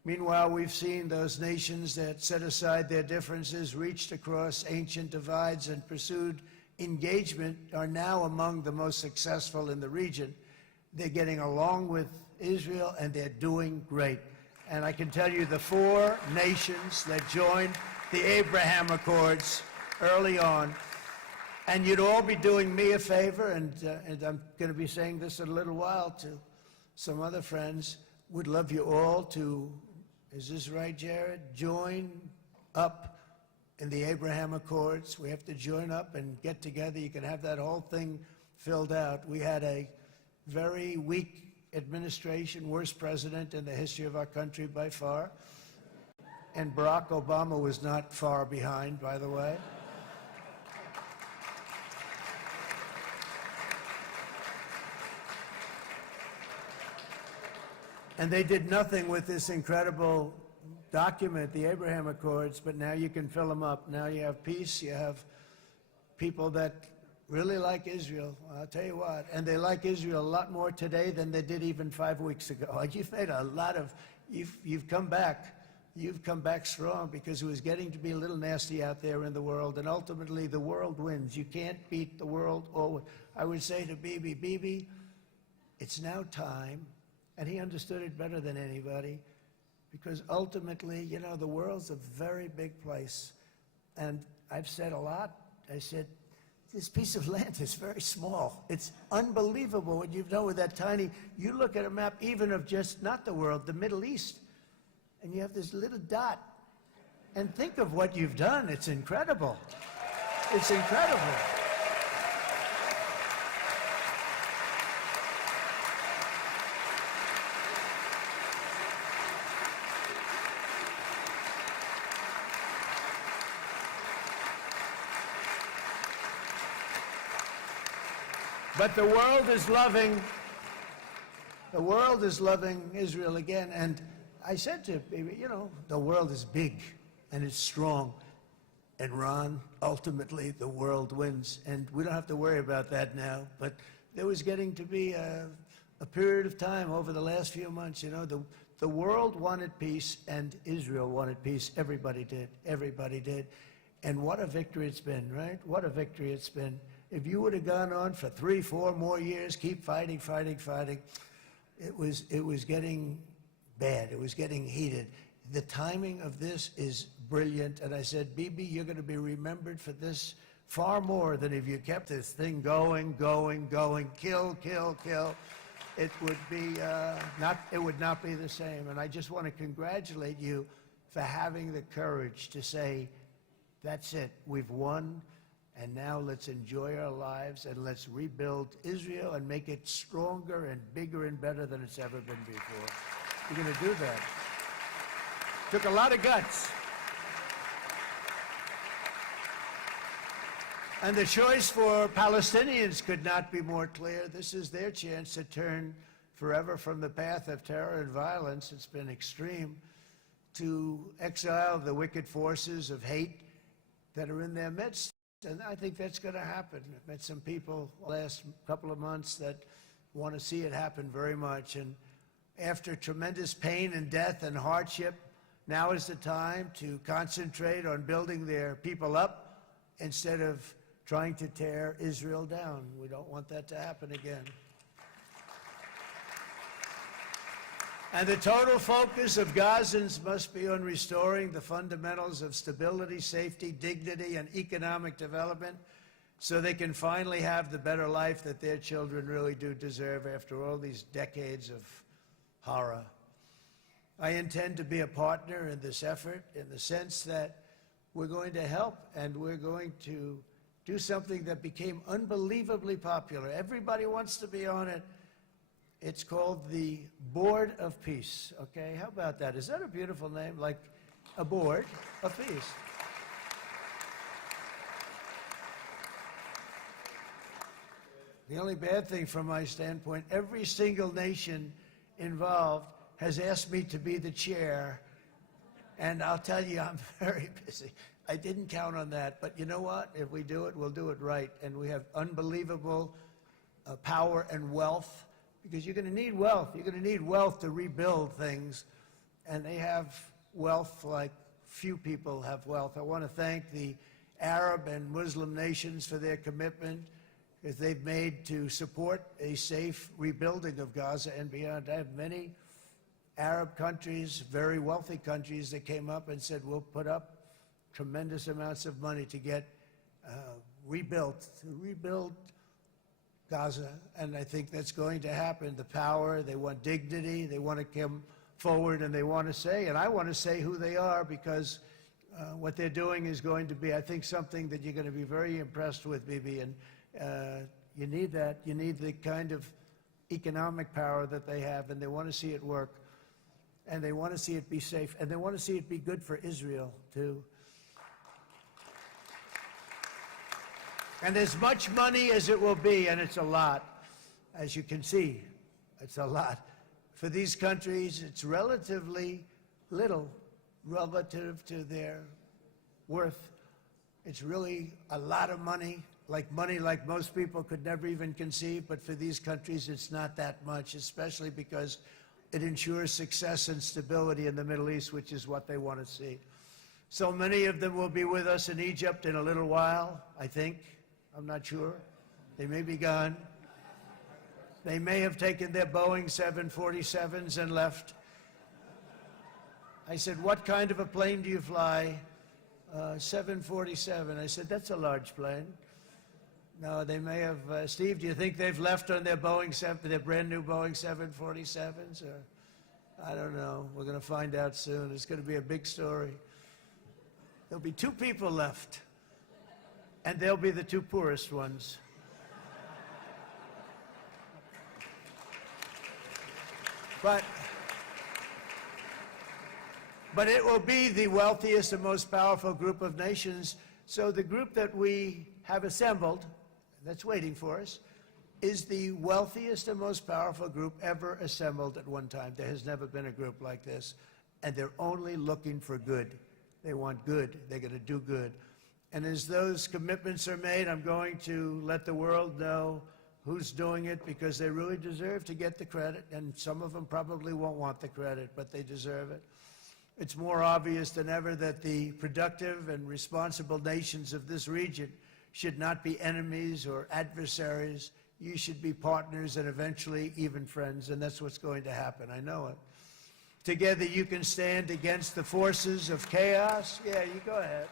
Meanwhile, we've seen those nations that set aside their differences, reached across ancient divides, and pursued engagement are now among the most successful in the region. They're getting along with Israel, and they're doing great. And I can tell you the 4 nations that joined the Abraham Accords early on, and you'd all be doing me a favor, and I'm going to be saying this in a little while to some other friends, would love you all to, is this right, Jared? Join up in the Abraham Accords. We have to join up and get together. You can have that whole thing filled out. We had a very weak administration, worst president in the history of our country by far. And Barack Obama was not far behind, by the way. And they did nothing with this incredible document, the Abraham Accords, but now you can fill them up. Now you have peace, you have people that really like Israel. I'll tell you what, and they like Israel a lot more today than they did even 5 weeks ago. You've made a lot of, you've come back strong, because it was getting to be a little nasty out there in the world, and ultimately the world wins. You can't beat the world always. I would say to Bibi, it's now time, and he understood it better than anybody, because ultimately, you know, the world's a very big place. And I've said a lot. I said, this piece of land is very small. It's unbelievable what you've done with that tiny, you look at a map even of just, not the world, the Middle East, and you have this little dot. And think of what you've done. It's incredible. It's incredible. But the world is loving Israel again. And I said to him, you know, the world is big and it's strong. And Ron, ultimately, the world wins. And we don't have to worry about that now. But there was getting to be a period of time over the last few months, you know, the world wanted peace and Israel wanted peace. Everybody did. Everybody did. And what a victory it's been, right? What a victory it's been. If you would have gone on for 3, 4 more years, keep fighting, it was getting bad. It was getting heated. The timing of this is brilliant. And I said, Bibi, you're going to be remembered for this far more than if you kept this thing going, kill. It would be it would not be the same. And I just want to congratulate you for having the courage to say, that's it, we've won. And now let's enjoy our lives and let's rebuild Israel and make it stronger and bigger and better than it's ever been before. You're going to do that. Took a lot of guts. And the choice for Palestinians could not be more clear. This is their chance to turn forever from the path of terror and violence. It's been extreme, to exile the wicked forces of hate that are in their midst. And I think that's going to happen. I've met some people the last couple of months that want to see it happen very much. And after tremendous pain and death and hardship, now is the time to concentrate on building their people up instead of trying to tear Israel down. We don't want that to happen again. And the total focus of Gazans must be on restoring the fundamentals of stability, safety, dignity, and economic development so they can finally have the better life that their children really do deserve after all these decades of horror. I intend to be a partner in this effort in the sense that we're going to help and we're going to do something that became unbelievably popular. Everybody wants to be on it. It's called the Board of Peace, okay? How about that? Is that a beautiful name? Like a board of peace. The only bad thing from my standpoint, every single nation involved has asked me to be the chair, and I'll tell you, I'm very busy. I didn't count on that, but you know what? If we do it, we'll do it right, and we have unbelievable power and wealth, because you're going to need wealth. You're going to need wealth to rebuild things, and they have wealth like few people have wealth. I want to thank the Arab and Muslim nations for their commitment that they've made to support a safe rebuilding of Gaza and beyond. I have many Arab countries, very wealthy countries, that came up and said, we'll put up tremendous amounts of money to get rebuild Gaza, and I think that's going to happen. The power, they want dignity, they want to come forward, and they want to say, and I want to say who they are, because what they're doing is going to be, I think, something that you're going to be very impressed with, Bibi, and you need that. You need the kind of economic power that they have, and they want to see it work, and they want to see it be safe, and they want to see it be good for Israel, too. And as much money as it will be, and it's a lot, as you can see, it's a lot. For these countries, it's relatively little relative to their worth. It's really a lot of money like most people could never even conceive, but for these countries, it's not that much, especially because it ensures success and stability in the Middle East, which is what they want to see. So many of them will be with us in Egypt in a little while, I think. I'm not sure. They may be gone. They may have taken their Boeing 747s and left. I said, what kind of a plane do you fly? 747. I said, that's a large plane. No, they may have. Steve, do you think they've left on their their brand new Boeing 747s? Or I don't know. We're going to find out soon. It's going to be a big story. There'll be 2 people left, and they'll be the 2 poorest ones. But it will be the wealthiest and most powerful group of nations. So the group that we have assembled, that's waiting for us, is the wealthiest and most powerful group ever assembled at one time. There has never been a group like this, and they're only looking for good. They want good. They're going to do good. And as those commitments are made, I'm going to let the world know who's doing it, because they really deserve to get the credit, and some of them probably won't want the credit, but they deserve it. It's more obvious than ever that the productive and responsible nations of this region should not be enemies or adversaries. You should be partners and eventually even friends, and that's what's going to happen. I know it. Together you can stand against the forces of chaos. Yeah, you go ahead.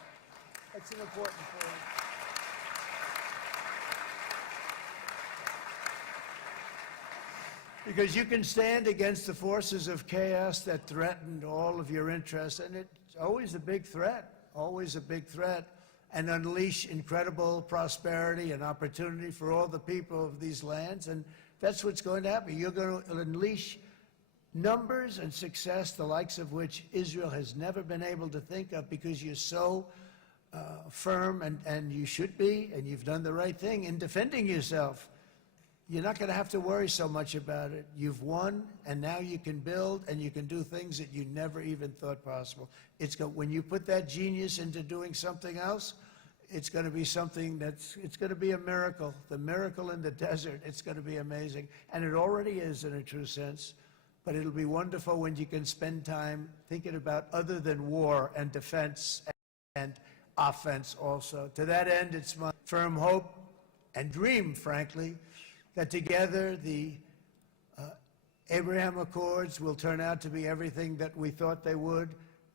That's an important point. Because you can stand against the forces of chaos that threaten all of your interests, and it's always a big threat, and unleash incredible prosperity and opportunity for all the people of these lands, and that's what's going to happen. You're going to unleash numbers and success, the likes of which Israel has never been able to think of, because you're so firm, and you should be, and you've done the right thing in defending yourself. You're not going to have to worry so much about it. You've won, and now you can build, and you can do things that you never even thought possible. When you put that genius into doing something else, it's going to be something it's going to be a miracle. The miracle in the desert, it's going to be amazing. And it already is in a true sense. But it'll be wonderful when you can spend time thinking about other than war and defense and offense also. To that end, it's my firm hope and dream, frankly, that together the Abraham Accords will turn out to be everything that we thought they would.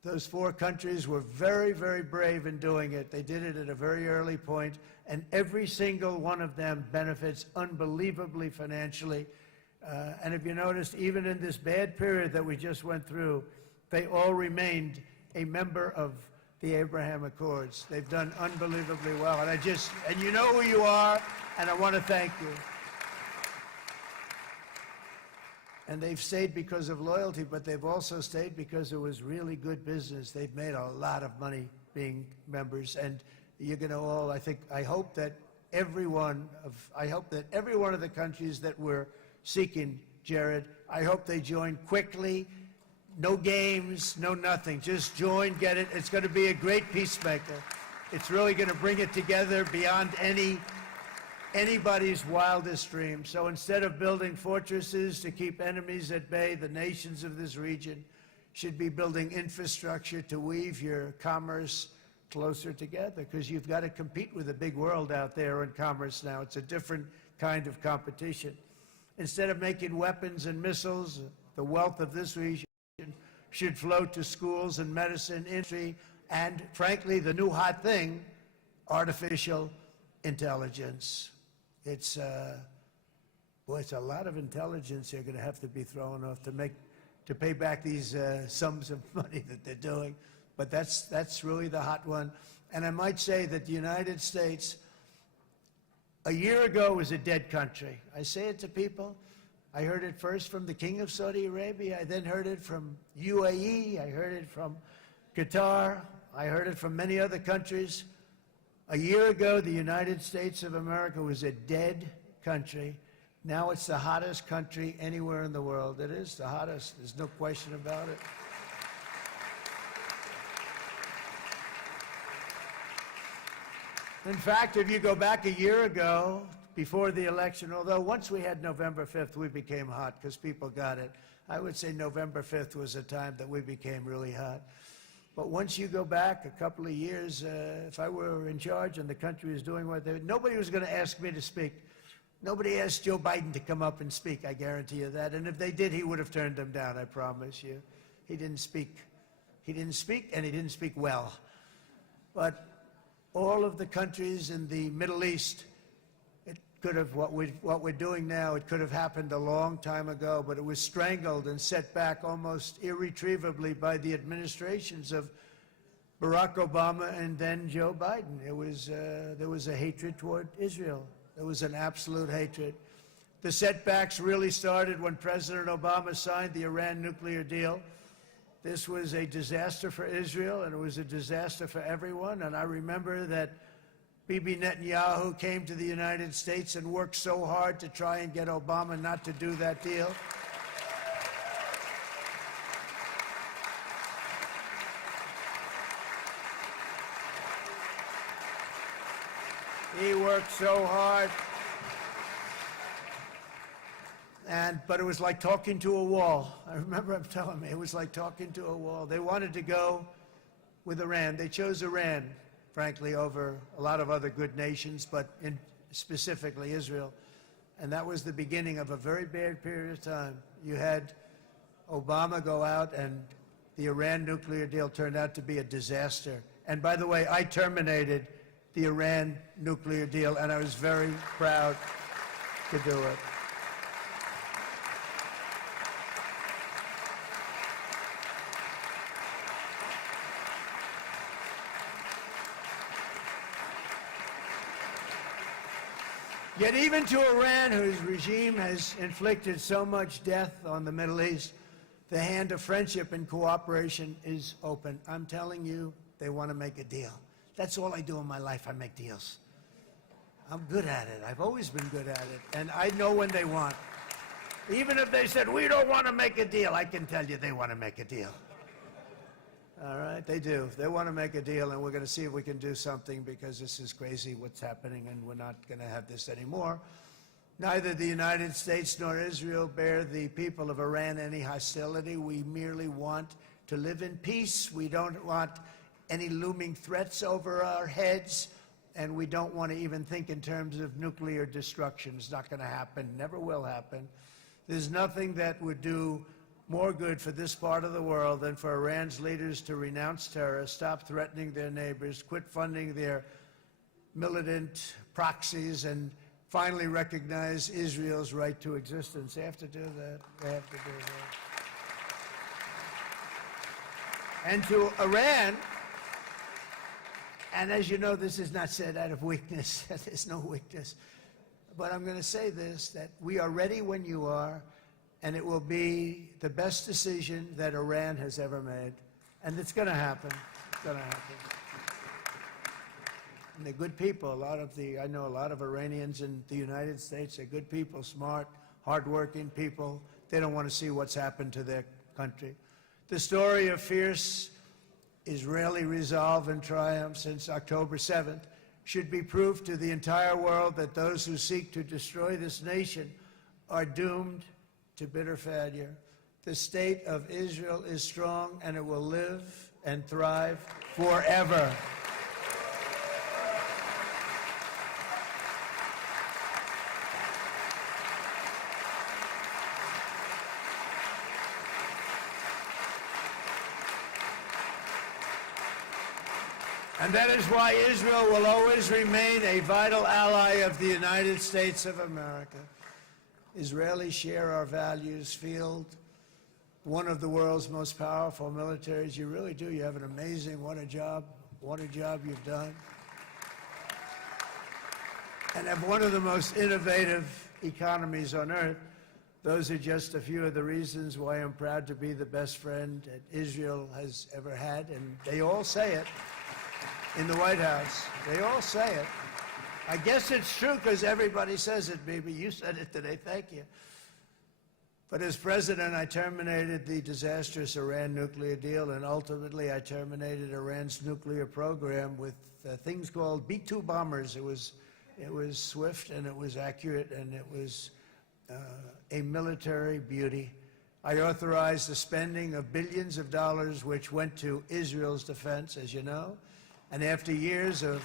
Those 4 countries were very, very brave in doing it. They did it at a very early point, and every single one of them benefits unbelievably financially. And if you noticed, even in this bad period that we just went through, they all remained a member of the Abraham Accords. They've done unbelievably well. And you know who you are, and I want to thank you. And they've stayed because of loyalty, but they've also stayed because it was really good business. They've made a lot of money being members, and you're going to all, I hope that every one of the countries that we're seeking, Jared, I hope they join quickly. No games, no nothing. Just join, get it. It's going to be a great peacemaker. It's really going to bring it together beyond anybody's wildest dream. So instead of building fortresses to keep enemies at bay, the nations of this region should be building infrastructure to weave your commerce closer together, because you've got to compete with the big world out there in commerce now. It's a different kind of competition. Instead of making weapons and missiles, the wealth of this region should flow to schools and medicine, industry, and frankly, the new hot thing, artificial intelligence. It's a lot of intelligence they're going to have to be thrown off to pay back these sums of money that they're doing. But that's really the hot one. And I might say that the United States, a year ago, was a dead country. I say it to people. I heard it first from the King of Saudi Arabia. I then heard it from UAE. I heard it from Qatar. I heard it from many other countries. A year ago, the United States of America was a dead country. Now it's the hottest country anywhere in the world. It is the hottest. There's no question about it. In fact, if you go back a year ago, before the election, although once we had November 5th, we became hot because people got it. I would say November 5th was a time that we became really hot. But once you go back a couple of years, if I were in charge and the country was doing what they, nobody was going to ask me to speak. Nobody asked Joe Biden to come up and speak, I guarantee you that. And if they did, he would have turned them down, I promise you. He didn't speak. He didn't speak, and he didn't speak well. But all of the countries in the Middle East, it could have, what we're doing now, it could have happened a long time ago, but it was strangled and set back almost irretrievably by the administrations of Barack Obama and then Joe Biden. It was, there was a hatred toward Israel. There was an absolute hatred. The setbacks really started when President Obama signed the Iran nuclear deal. This was a disaster for Israel, and it was a disaster for everyone. And I remember that Bibi Netanyahu came to the United States and worked so hard to try and get Obama not to do that deal. He worked so hard. But it was like talking to a wall. I remember him telling me it was like talking to a wall. They wanted to go with Iran. They chose Iran, frankly, over a lot of other good nations, but specifically Israel. And that was the beginning of a very bad period of time. You had Obama go out, and the Iran nuclear deal turned out to be a disaster. And by the way, I terminated the Iran nuclear deal, and I was very proud to do it. Yet even to Iran, whose regime has inflicted so much death on the Middle East, the hand of friendship and cooperation is open. I'm telling you, they want to make a deal. That's all I do in my life. I make deals. I'm good at it. I've always been good at it. And I know when they want. Even if they said, we don't want to make a deal, I can tell you they want to make a deal. All right, they do. They want to make a deal, and we're going to see if we can do something, because this is crazy what's happening, and we're not going to have this anymore. Neither the United States nor Israel bear the people of Iran any hostility. We merely want to live in peace. We don't want any looming threats over our heads, and we don't want to even think in terms of nuclear destruction. It's not going to happen, never will happen. There's nothing that would do more good for this part of the world than for Iran's leaders to renounce terror, stop threatening their neighbors, quit funding their militant proxies, and finally recognize Israel's right to existence. They have to do that. They have to do that. And to Iran, And as you know, this is not said out of weakness. There's no weakness. But I'm going to say this, that we are ready when you are, and it will be the best decision that Iran has ever made. And it's going to happen. It's going to happen. And they're good people. I know a lot of Iranians in the United States. They're good people, smart, hardworking people. They don't want to see what's happened to their country. The story of fierce Israeli resolve and triumph since October 7th should be proof to the entire world that those who seek to destroy this nation are doomed to bitter failure. The state of Israel is strong, and it will live and thrive forever. And that is why Israel will always remain a vital ally of the United States of America. Israelis share our values, field one of the world's most powerful militaries. You really do. You have an amazing, what a job you've done. And have one of the most innovative economies on earth. Those are just a few of the reasons why I'm proud to be the best friend that Israel has ever had. And they all say it. In the White House. They all say it. I guess it's true because everybody says it, baby. You said it today. Thank you. But as president, I terminated the disastrous Iran nuclear deal, and ultimately I terminated Iran's nuclear program with things called B-2 bombers. It was swift, and it was accurate, and it was a military beauty. I authorized the spending of billions of dollars, which went to Israel's defense, as you know. And after years of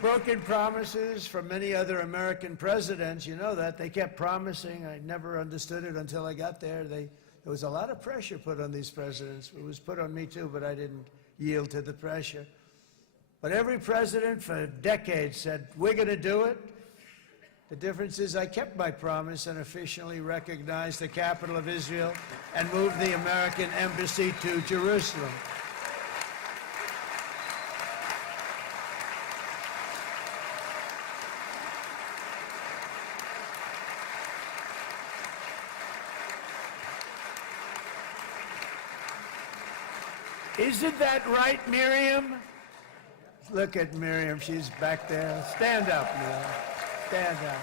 broken promises from many other American presidents, you know that, they kept promising. I never understood it until I got there. There was a lot of pressure put on these presidents. It was put on me too, but I didn't yield to the pressure. But every president for decades said, we're going to do it. The difference is I kept my promise and officially recognized the capital of Israel and moved the American embassy to Jerusalem. Isn't that right, Miriam? Look at Miriam. She's back there. Stand up, Miriam. Stand up.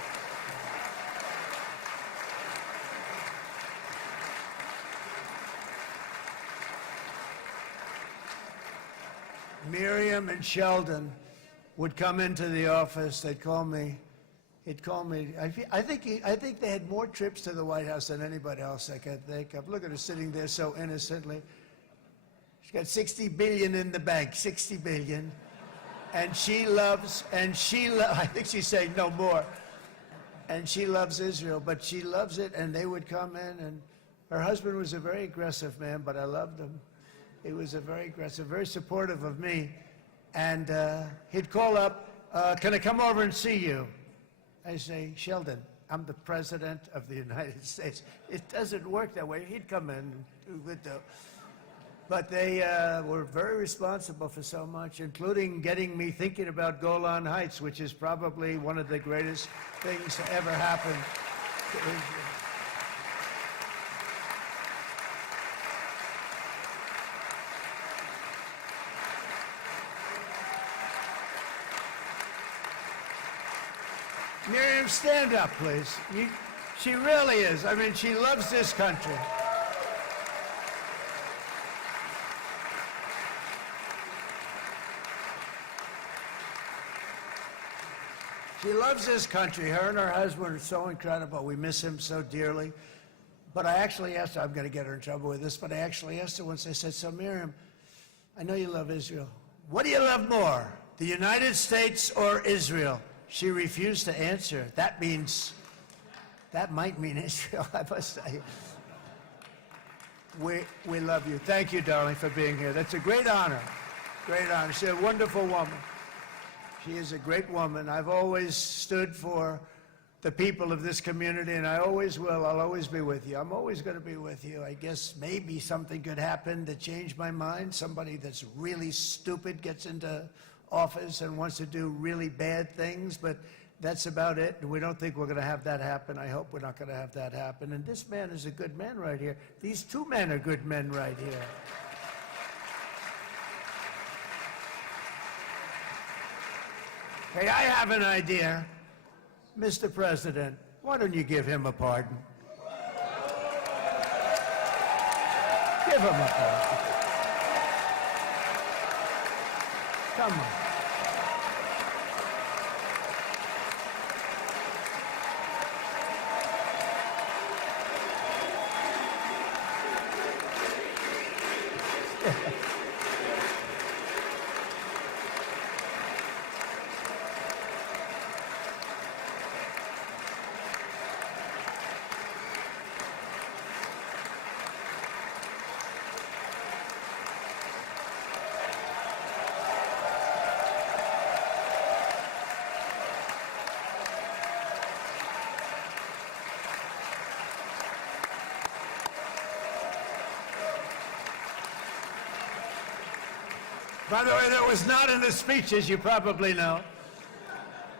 Miriam and Sheldon would come into the office. They'd call me. He'd call me. I think they had more trips to the White House than anybody else I can think of. Look at her sitting there so innocently. She's got $60 billion in the bank. $60 billion. And I think she's saying no more. And she loves Israel, but she loves it, and they would come in, and her husband was a very aggressive man, but I loved him. He was a very aggressive, very supportive of me. And he'd call up, can I come over and see you? I say, Sheldon, I'm the president of the United States. It doesn't work that way. He'd come in, but they were very responsible for so much, including getting me thinking about Golan Heights, which is probably one of the greatest things to ever happen to Israel. Miriam, stand up, please. She really is. I mean, she loves this country. She loves this country. Her and her husband are so incredible. We miss him so dearly. But I actually asked her, I'm going to get her in trouble with this, but I actually asked her once, I said, so Miriam, I know you love Israel. What do you love more, the United States or Israel? She refused to answer. That might mean Israel, I must say. We love you. Thank you, darling, for being here. That's a great honor. Great honor. She's a wonderful woman. She is a great woman. I've always stood for the people of this community, and I always will. I'll always be with you. I'm always going to be with you. I guess maybe something could happen to change my mind. Somebody that's really stupid gets into office and wants to do really bad things, but that's about it. And we don't think we're going to have that happen. I hope we're not going to have that happen. And this man is a good man right here. These two men are good men right here. Hey, I have an idea. Mr. President, why don't you give him a pardon? Give him a pardon. Come on. By the way, that was not in the speech, as you probably know.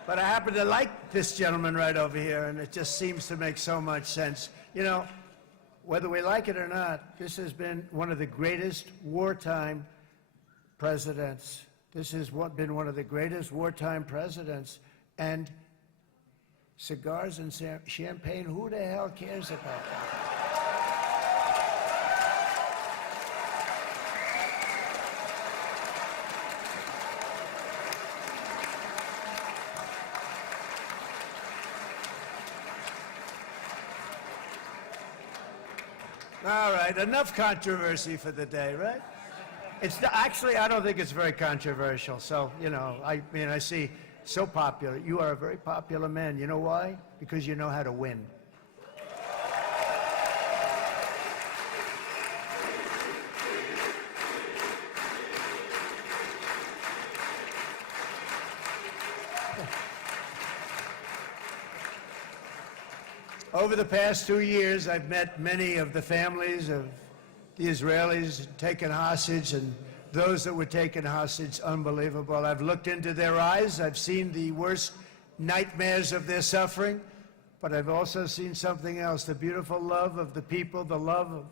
But I happen to like this gentleman right over here, and it just seems to make so much sense. You know, whether we like it or not, this has been one of the greatest wartime presidents. This has been one of the greatest wartime presidents. And cigars and champagne, who the hell cares about that? All right, enough controversy for the day, right? Actually, I don't think it's very controversial. So, you know, I mean, I see so popular. You are a very popular man. You know why? Because you know how to win. Over the past 2 years, I've met many of the families of the Israelis taken hostage and those that were taken hostage. Unbelievable. I've looked into their eyes. I've seen the worst nightmares of their suffering, but I've also seen something else, the beautiful love of the people, the love of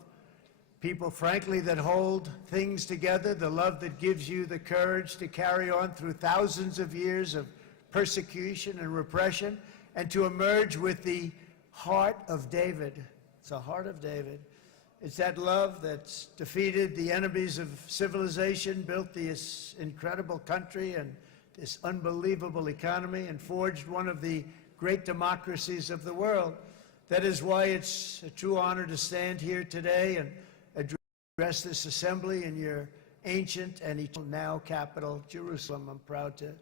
people, frankly, that hold things together, the love that gives you the courage to carry on through thousands of years of persecution and repression, and to emerge with the heart of David. It's the heart of David. It's that love that's defeated the enemies of civilization, built this incredible country and this unbelievable economy, and forged one of the great democracies of the world. That is why it's a true honor to stand here today and address this assembly in your ancient and eternal now capital, Jerusalem. I'm proud to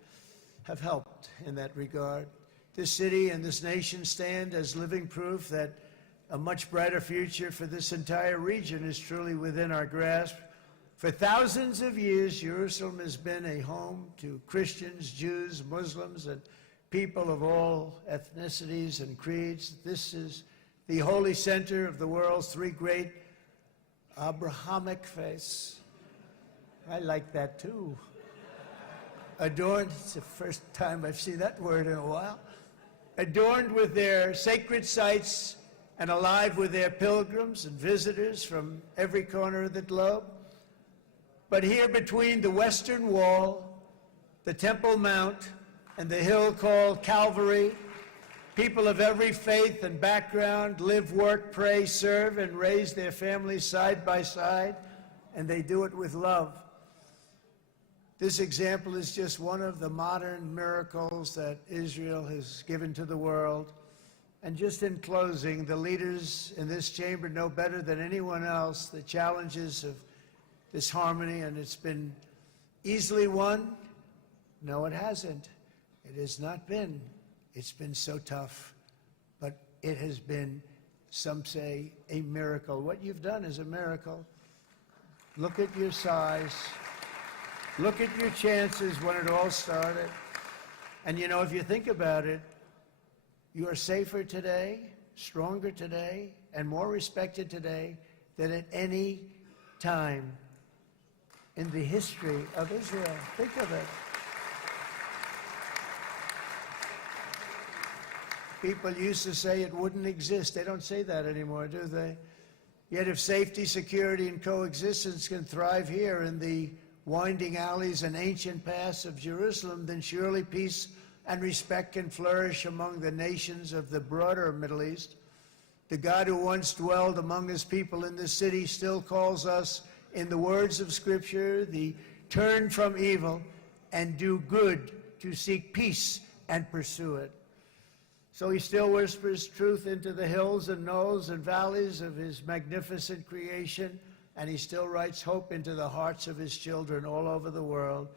have helped in that regard. This city and this nation stand as living proof that a much brighter future for this entire region is truly within our grasp. For thousands of years, Jerusalem has been a home to Christians, Jews, Muslims, and people of all ethnicities and creeds. This is the holy center of the world's three great Abrahamic faiths. I like that too. Adorned, it's the first time I've seen that word in a while. Adorned with their sacred sites and alive with their pilgrims and visitors from every corner of the globe. But here between the Western Wall, the Temple Mount, and the hill called Calvary, people of every faith and background live, work, pray, serve, and raise their families side by side, and they do it with love. This example is just one of the modern miracles that Israel has given to the world. And just in closing, the leaders in this chamber know better than anyone else the challenges of this harmony, and it's been easily won. No, it hasn't. It has not been. It's been so tough, but it has been, some say, a miracle. What you've done is a miracle. Look at your size. Look at your chances when it all started. And you know, if you think about it, You are safer today, stronger today, and more respected today than at any time in the history of Israel. Think of it. People used to say it wouldn't exist. They don't say that anymore, do they? Yet if safety, security, and coexistence can thrive here in the winding alleys and ancient paths of Jerusalem, then surely peace and respect can flourish among the nations of the broader Middle East. The God who once dwelled among his people in this city still calls us, in the words of Scripture, the turn from evil and do good, to seek peace and pursue it. So he still whispers truth into the hills and knolls and valleys of his magnificent creation, and he still writes hope into the hearts of his children all over the world.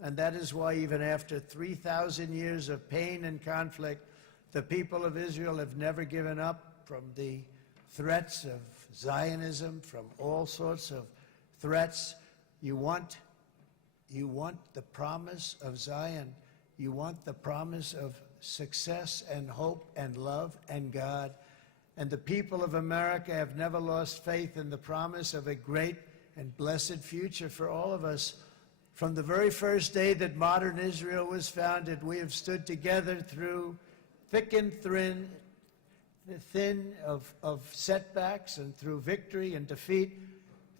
And that is why even after 3,000 years of pain and conflict, the people of Israel have never given up from the threats of Zionism, from all sorts of threats. You want the promise of Zion. You want the promise of success and hope and love and God. And the people of America have never lost faith in the promise of a great and blessed future for all of us. From the very first day that modern Israel was founded, we have stood together through thick and thin of setbacks, and through victory and defeat,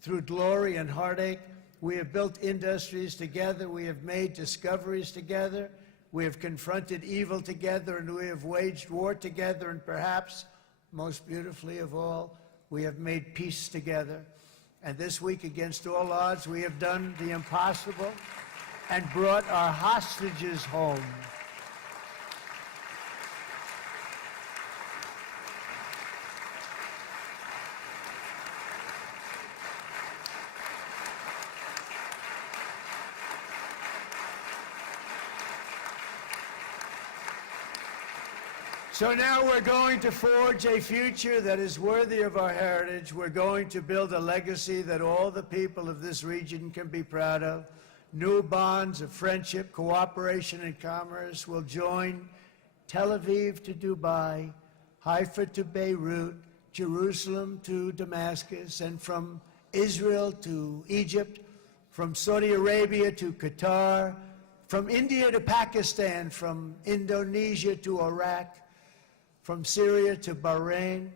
through glory and heartache. We have built industries together. We have made discoveries together. We have confronted evil together, and we have waged war together, and perhaps, most beautifully of all, we have made peace together. And this week, against all odds, we have done the impossible and brought our hostages home. So now we're going to forge a future that is worthy of our heritage. We're going to build a legacy that all the people of this region can be proud of. New bonds of friendship, cooperation, and commerce will join Tel Aviv to Dubai, Haifa to Beirut, Jerusalem to Damascus, and from Israel to Egypt, from Saudi Arabia to Qatar, from India to Pakistan, from Indonesia to Iraq, from Syria to Bahrain,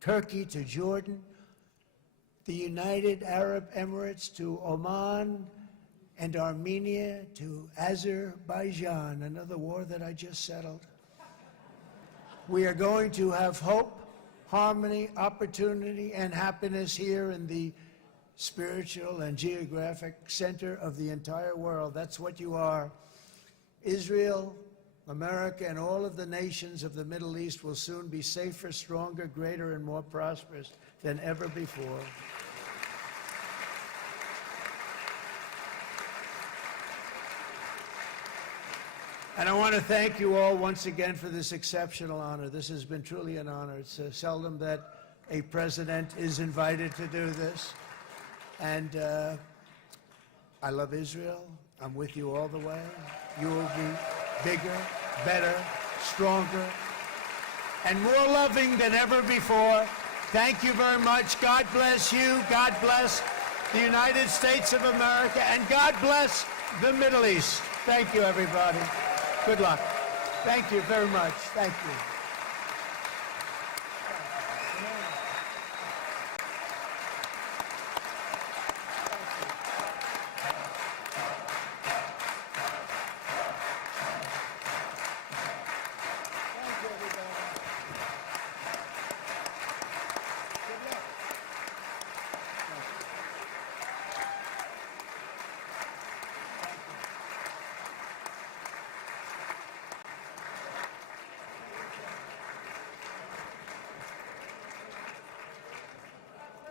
Turkey to Jordan, the United Arab Emirates to Oman, and Armenia to Azerbaijan, another war that I just settled. We are going to have hope, harmony, opportunity, and happiness here in the spiritual and geographic center of the entire world. That's what you are. Israel, America, and all of the nations of the Middle East will soon be safer, stronger, greater, and more prosperous than ever before. And I want to thank you all once again for this exceptional honor. This has been truly an honor. It's seldom that a president is invited to do this. And I love Israel. I'm with you all the way. You will be bigger, better, stronger, and more loving than ever before. Thank you very much. God bless you. God bless the United States of America. And God bless the Middle East. Thank you, everybody. Good luck. Thank you very much. Thank you.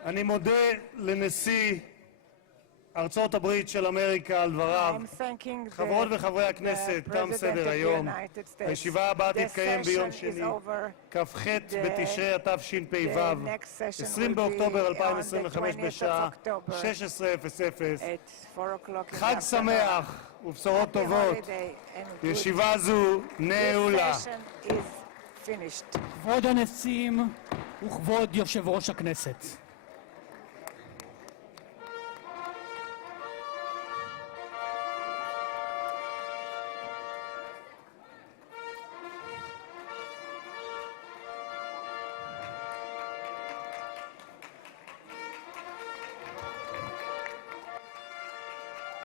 אני מודה לנשיא ארצות הברית של אמריקה על דבריו. חברות וחברי הכנסת, תם סדר היום. הישיבה הבאה תתקיים ביום שני, כ"ח בתשרי התשפ"ו, 20 באוקטובר 2025 בשעה 16:00. חג שמח ובשורות טובות. ישיבה זו נעולה. finished. כבוד הנשיאים וכבוד יושב ראש הכנסת.